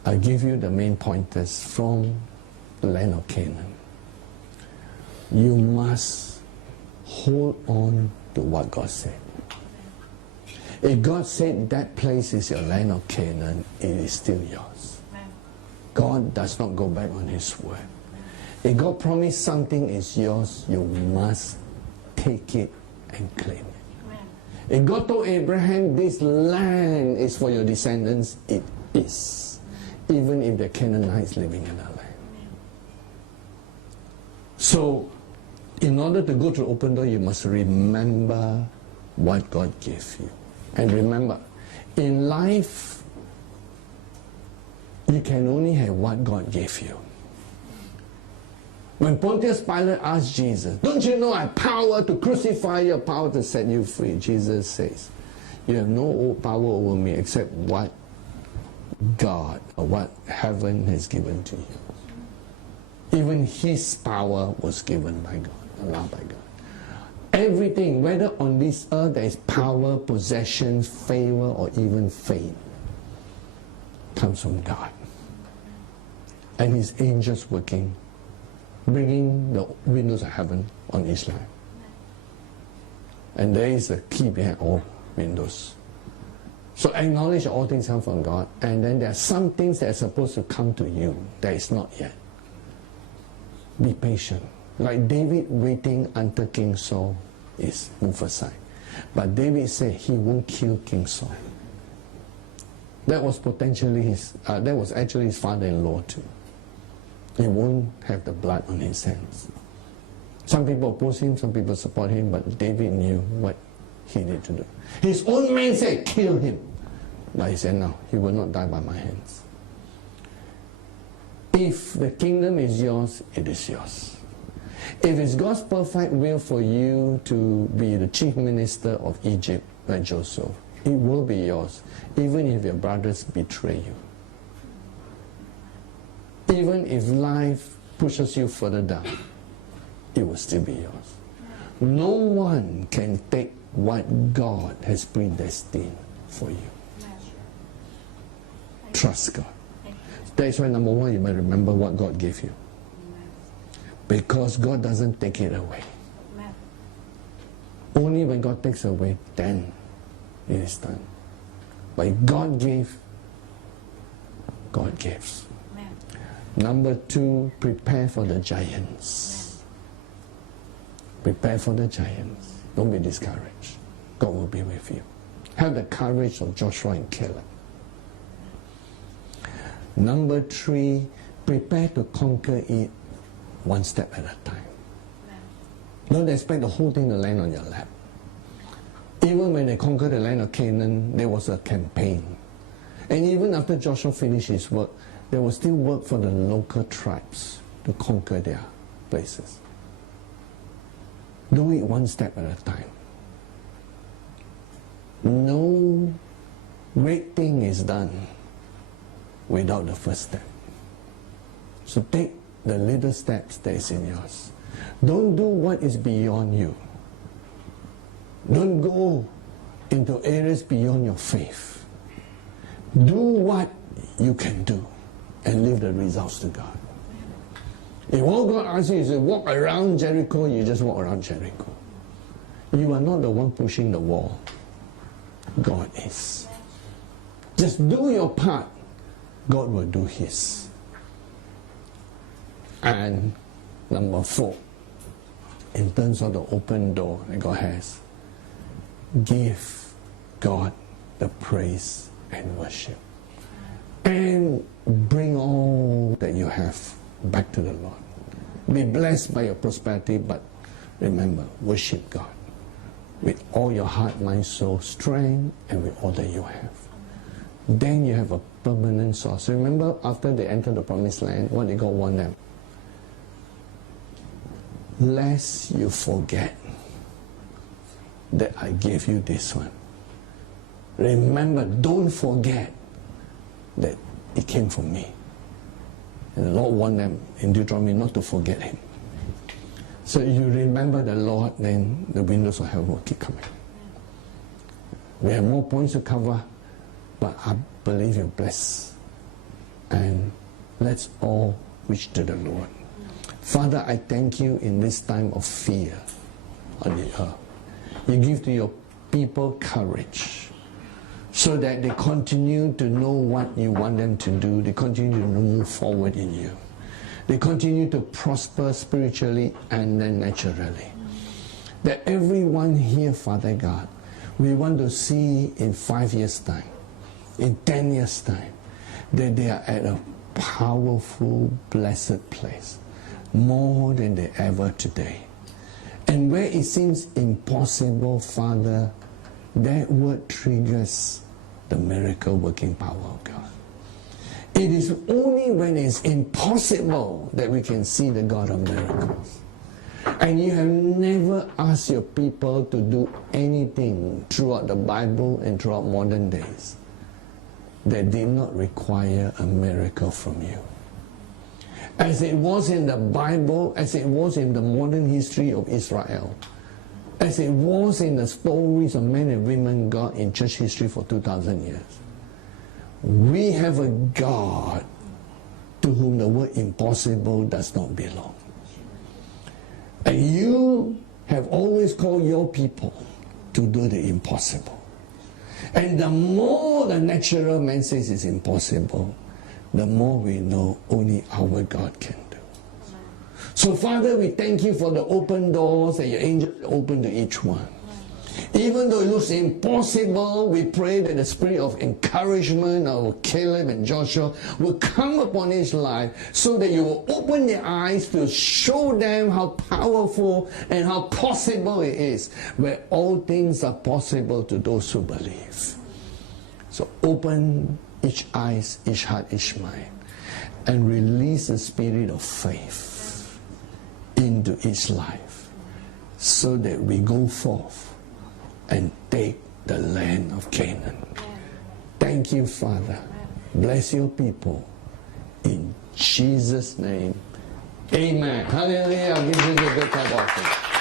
I'll give you the main pointers from the land of Canaan. You must hold on to what God said. If God said that place is your land of Canaan, it is still yours. God does not go back on His word. If God promised something is yours, you must take it and claim it. If God told Abraham, this land is for your descendants, it is. Even if the Canaanites living in that land. So, In order to go through open door, you must remember what God gave you. And remember, in life, you can only have what God gave you. When Pontius Pilate asked Jesus, don't you know I have power to crucify you, power to set you free? Jesus says, you have no power over me except what God or what heaven has given to you. Even his power was given by God, allowed by God. Everything, whether on this earth there is power, possession, favor, or even fame, comes from God. And his angels working, bringing the windows of heaven on his life. And there is a key behind all windows. So acknowledge all things come from God, and then there are some things that are supposed to come to you that is not yet. Be patient. Like David waiting until King Saul is moved aside. But David said he won't kill King Saul. That was potentially that was actually his father-in-law too. He won't have the blood on his hands. Some people oppose him, some people support him, but David knew what he needed to do. His own men said, kill him. But he said, no, he will not die by my hands. If the kingdom is yours, it is yours. If it's God's perfect will for you to be the chief minister of Egypt, like Joseph, it will be yours, even if your brothers betray you. Even if life pushes you further down, it will still be yours. No one can take what God has predestined for you. Trust God. That's why number one, you might remember what God gave you. Because God doesn't take it away. Only when God takes away, then it is done. But God gave, God gives. Number two, prepare for the giants. Prepare for the giants. Don't be discouraged. God will be with you. Have the courage of Joshua and Caleb. Number three, prepare to conquer it one step at a time. Don't expect the whole thing to land on your lap. Even when they conquered the land of Canaan, there was a campaign. And even after Joshua finished his work, there was still work for the local tribes to conquer their places. Do it one step at a time. No great thing is done without the first step. So take the little steps that is in yours. Don't do what is beyond you. Don't go into areas beyond your faith. Do what you can do and leave the results to God. If all God asks you is to walk around Jericho, you just walk around Jericho. You are not the one pushing the wall. God is. Just do your part. God will do his. And number four, in terms of the open door that God has, give God the praise and worship. And bring all that you have back to the Lord. Be blessed by your prosperity, but remember, worship God with all your heart, mind, soul, strength, and with all that you have. Then you have a permanent source. Remember, after they entered the promised land, what did God warn them? Lest you forget that I gave you this one. Remember, don't forget that it came from me. And the Lord warned them in Deuteronomy not to forget him. So if you remember the Lord, then the windows of heaven will keep coming. We have more points to cover, but I believe you're blessed. And let's all reach to the Lord. Father, I thank you in this time of fear on the earth. You give to your people courage so that they continue to know what you want them to do. They continue to move forward in you. They continue to prosper spiritually and then naturally. That everyone here, Father God, we want to see in 5 years' time, in 10 years' time, that they are at a powerful, blessed place, more than they ever today. And where it seems impossible, Father, that word triggers the miracle working power of God. It is only when it's impossible that we can see the God of miracles. And you have never asked your people to do anything throughout the Bible and throughout modern days that did not require a miracle from you. As it was in the Bible, as it was in the modern history of Israel, as it was in the stories of men and women God in church history for 2,000 years. We have a God to whom the word impossible does not belong. And you have always called your people to do the impossible. And the more the natural man says it's impossible, the more we know only our God can do. So Father, we thank you for the open doors that your angels open to each one. Even though it looks impossible, we pray that the spirit of encouragement of Caleb and Joshua will come upon his life so that you will open their eyes to show them how powerful and how possible it is, where all things are possible to those who believe. So open each eyes, each heart, each mind, and release the spirit of faith into each life so that we go forth and take the land of Canaan. Thank you, Father. Bless your people. In Jesus' name, amen. Hallelujah. Give you the good clap offering.